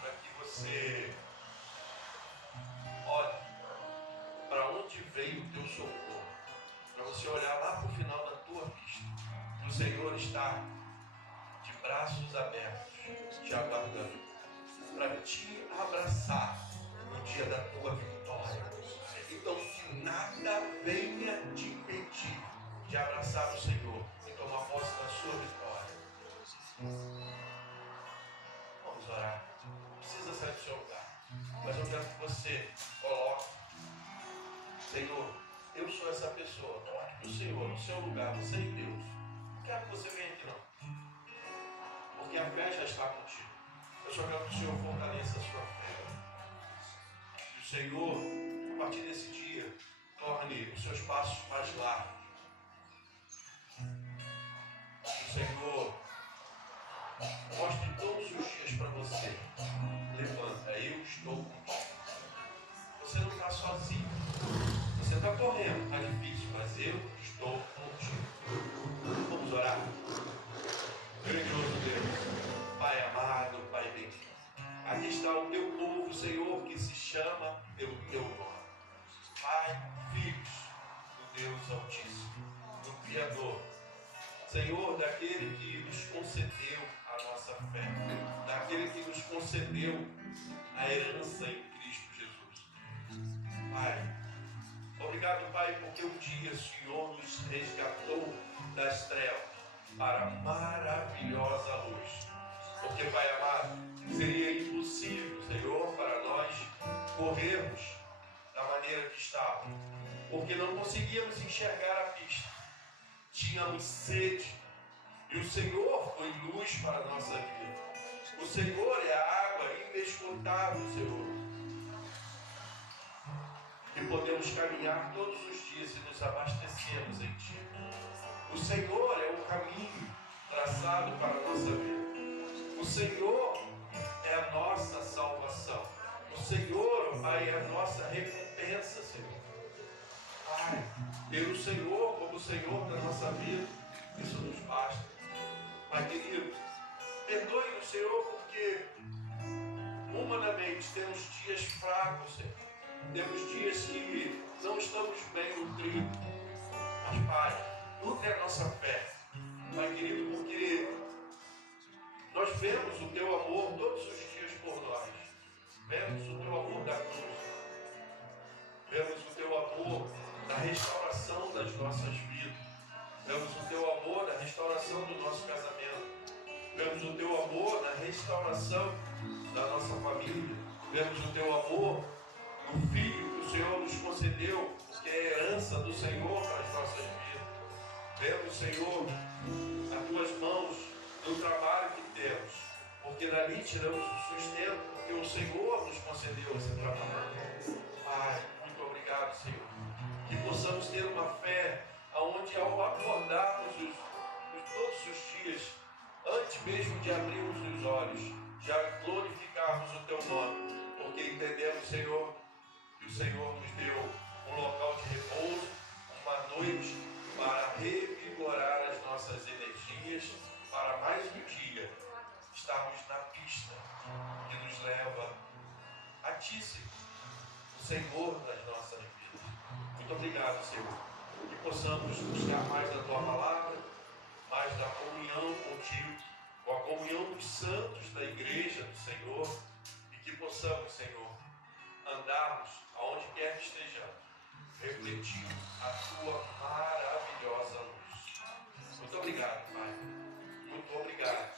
para que você olhe para onde veio o teu socorro, para você olhar lá para o final da tua pista. O Senhor está de braços abertos, te aguardando, para te abraçar no dia da tua vitória. Então que nada venha te impedir de abraçar o Senhor e tomar posse da sua vitória. Vamos orar. Não precisa sair do seu lugar, mas eu quero que você coloque: Senhor, eu sou essa pessoa. Coloque para o Senhor, no seu lugar, você e Deus. Não quero que você venha aqui não, porque a fé já está contigo. Eu só quero que o Senhor fortaleça a sua fé. Que o Senhor, a partir desse dia, torne os seus passos mais largos. Que o Senhor mostre todos os dias para você: levanta, eu estou contigo. Você não está sozinho. Você está correndo, está difícil, mas eu estou contigo. Vamos orar. Grandioso Deus, Pai amado, Pai bendito, aqui está o teu povo, Senhor, que se chama pelo teu nome. Pai, filhos do Deus Altíssimo, do Criador, Senhor, daquele que nos concedeu a nossa fé, daquele que nos concedeu a herança em Cristo Jesus. Pai, Obrigado, Pai, porque um dia o Senhor nos resgatou das trevas para a maravilhosa luz. Porque, Pai amado, seria impossível, Senhor, para nós corrermos da maneira que estávamos, porque não conseguíamos enxergar a pista. Tínhamos sede e o Senhor foi luz para a nossa vida. O Senhor é a água inesgotável, Senhor. E podemos caminhar todos os dias e nos abastecermos em Ti. O Senhor é o caminho traçado para a nossa vida. O Senhor é a nossa salvação. O Senhor, Pai, é a nossa recompensa, Senhor. Pai, ter o Senhor como o Senhor da nossa vida, isso nos basta. Pai querido, perdoe-nos, Senhor, porque humanamente temos dias fracos, Senhor. Temos dias que não estamos bem nutridos. Mas, Pai, nutre a nossa fé. Pai querido, porque nós vemos o Teu amor todos os dias por nós. Vemos o Teu amor da cruz. Vemos o Teu amor da restauração das nossas vidas. Vemos o Teu amor na restauração do nosso casamento. Vemos o Teu amor na restauração da nossa família. Vemos o Teu amor no Filho que o Senhor nos concedeu, que é a herança do Senhor para as nossas vidas. Vemos, Senhor, as Tuas mãos no trabalho que temos, porque dali tiramos o sustento, porque o Senhor nos concedeu esse trabalho. Pai, muito obrigado, Senhor. Que possamos ter uma fé onde, ao acordarmos todos os dias, antes mesmo de abrirmos os olhos, já glorificarmos o Teu nome, porque entendemos, Senhor, que o Senhor nos deu um local de repouso, uma noite para revigorar as nossas energias, para mais um dia estarmos na pista que nos leva a Ti, Senhor, o Senhor das nossas vidas. Muito obrigado, Senhor, que possamos buscar mais da Tua palavra, mais da comunhão contigo, com a comunhão dos santos da igreja do Senhor, e que possamos, Senhor, andarmos aonde quer que estejamos, refletindo a Tua maravilhosa luz. Muito obrigado, Pai. Muito obrigado,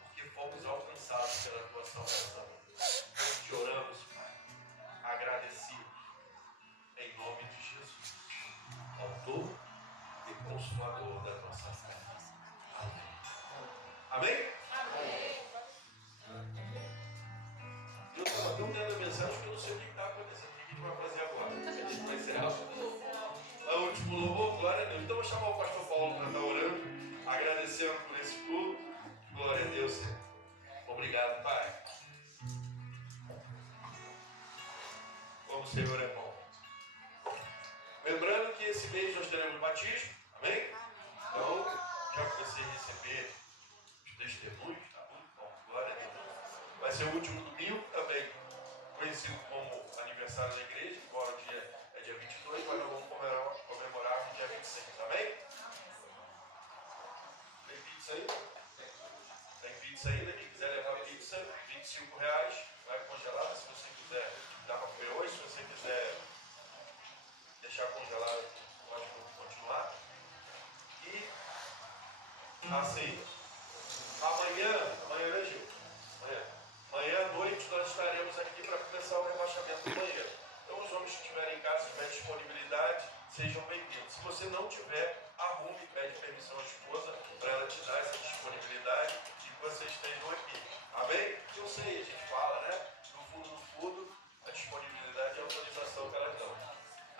porque fomos alcançados pela Tua salvação. Te oramos, Pai, agradecidos, em nome de Jesus, autor e consumador da nossa fé. Amém? Amém? Eu estava tão dando a mensagem que eu não sei o que está acontecendo. O que a gente vai fazer agora? A gente vai encerrar o último louvor, glória a Deus. Então eu vou chamar o pastor Paulo para estar orando, agradecendo por esse culto. Glória a Deus, Senhor. Obrigado, Pai. Como o Senhor é bom. Lembrando que esse mês nós teremos batismo, amém? Então, já comecei a receber os testemunhos, tá muito bom, glória a Deus. Vai ser o último domingo também, conhecido como aniversário da igreja, embora o dia é dia 22, mas nós vamos comemorar no dia 26, amém? Tem pizza aí? Tem pizza ainda, quem quiser levar pizza, R$25, vai congelada, se você quiser dar para comer hoje, se você quiser deixar congelado, pode continuar. E assim, amanhã, né, Gil? Amanhã à noite nós estaremos aqui para começar o rebaixamento do banheiro. Então os homens que estiverem em casa, se tiver disponibilidade, sejam bem-vindos. Se você não tiver, arrume e pede permissão à esposa para ela te dar essa disponibilidade e que vocês estejam aqui. Amém? Eu sei, a gente fala, né? No fundo, a disponibilidade e a autorização que elas dão.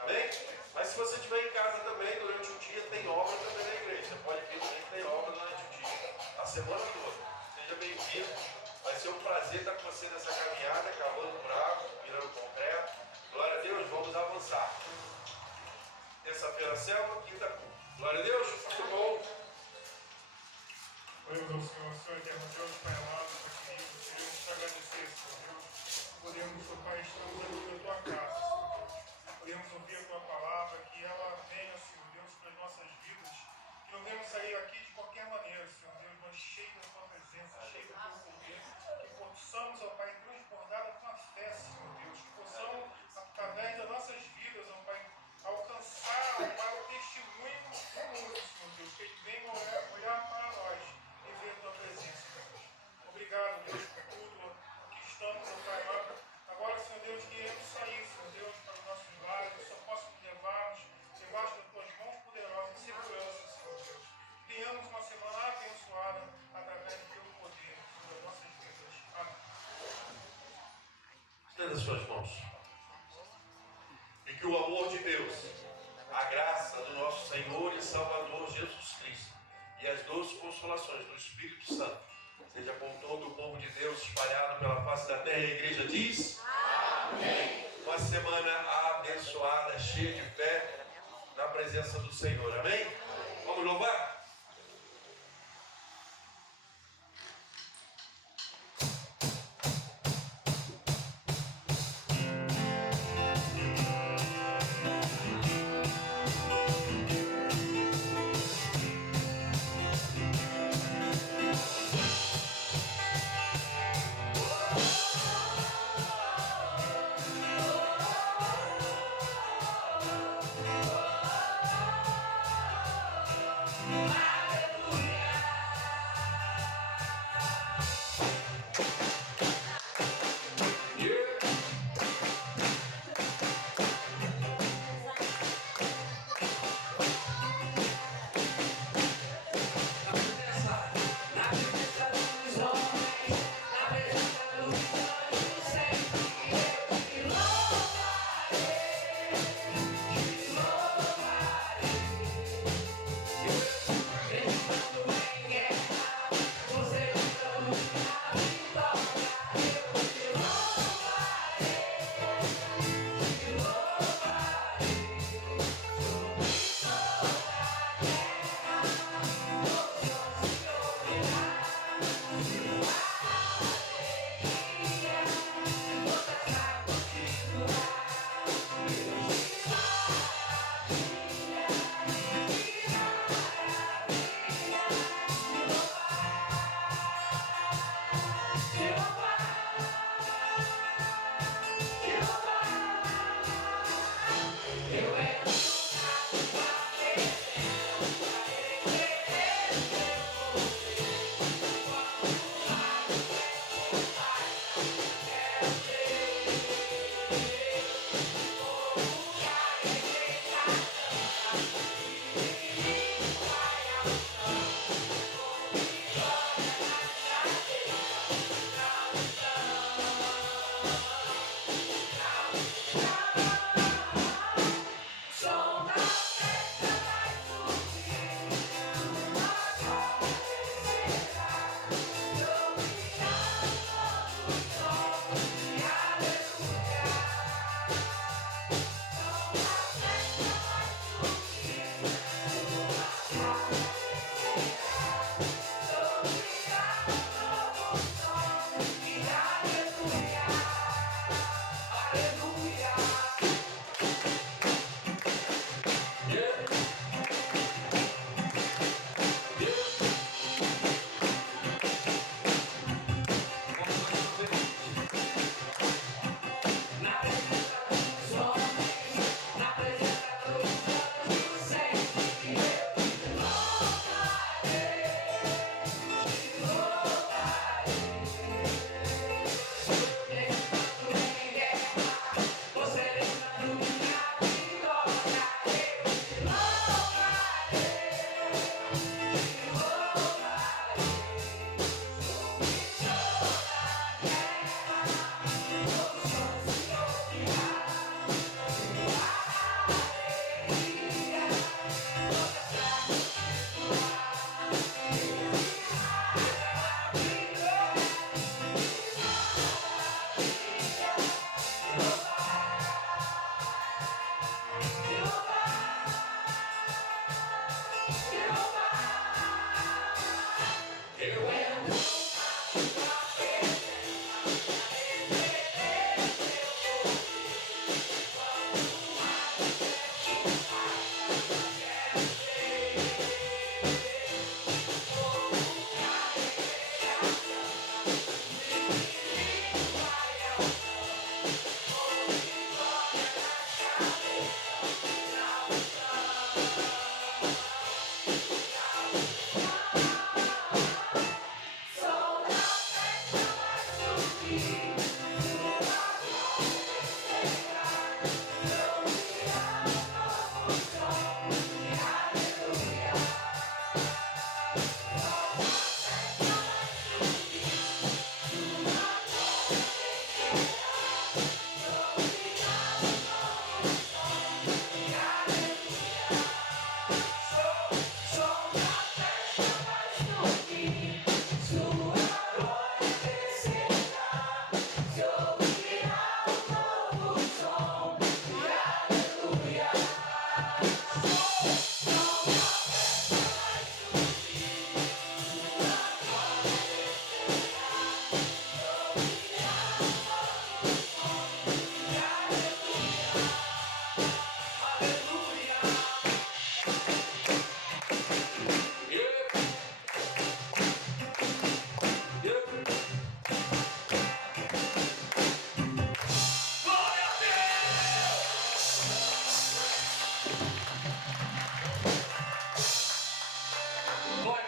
Amém? Mas se você estiver em casa também, durante o dia, tem obra também na igreja. Você pode vir também que tem obra durante o dia. A semana toda. Seja bem-vindo. Vai ser um prazer estar com você nessa caminhada, cavando buraco, virando concreto. Glória a Deus, vamos avançar. Terça-feira, selva, quinta, culto. Glória a Deus, muito bom. Oremos ao Senhor, Senhor eterno Deus, Pai amado, Pai querido, queremos te agradecer, Senhor Deus. Podemos, Senhor Pai, estamos aqui na Tua casa, Senhor. Podemos ouvir a Tua palavra, que ela venha, Senhor Deus, para as nossas vidas. Que não venhamos sair aqui de qualquer maneira, Senhor Deus, mas cheio da Tua presença, cheio do Teu poder. Que possamos, ó Pai, transbordar a Tua fé, Senhor Deus. Que possamos, através das nossas vidas, ó Pai, irmãos. E que o amor de Deus, a graça do nosso Senhor e Salvador Jesus Cristo e as doces consolações do Espírito Santo seja com todo o povo de Deus espalhado pela face da terra. A igreja diz: amém. Uma semana abençoada, cheia de fé na presença do Senhor. Amém? Vamos louvar?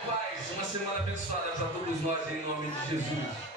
Paz, uma semana abençoada para todos nós em nome de Jesus.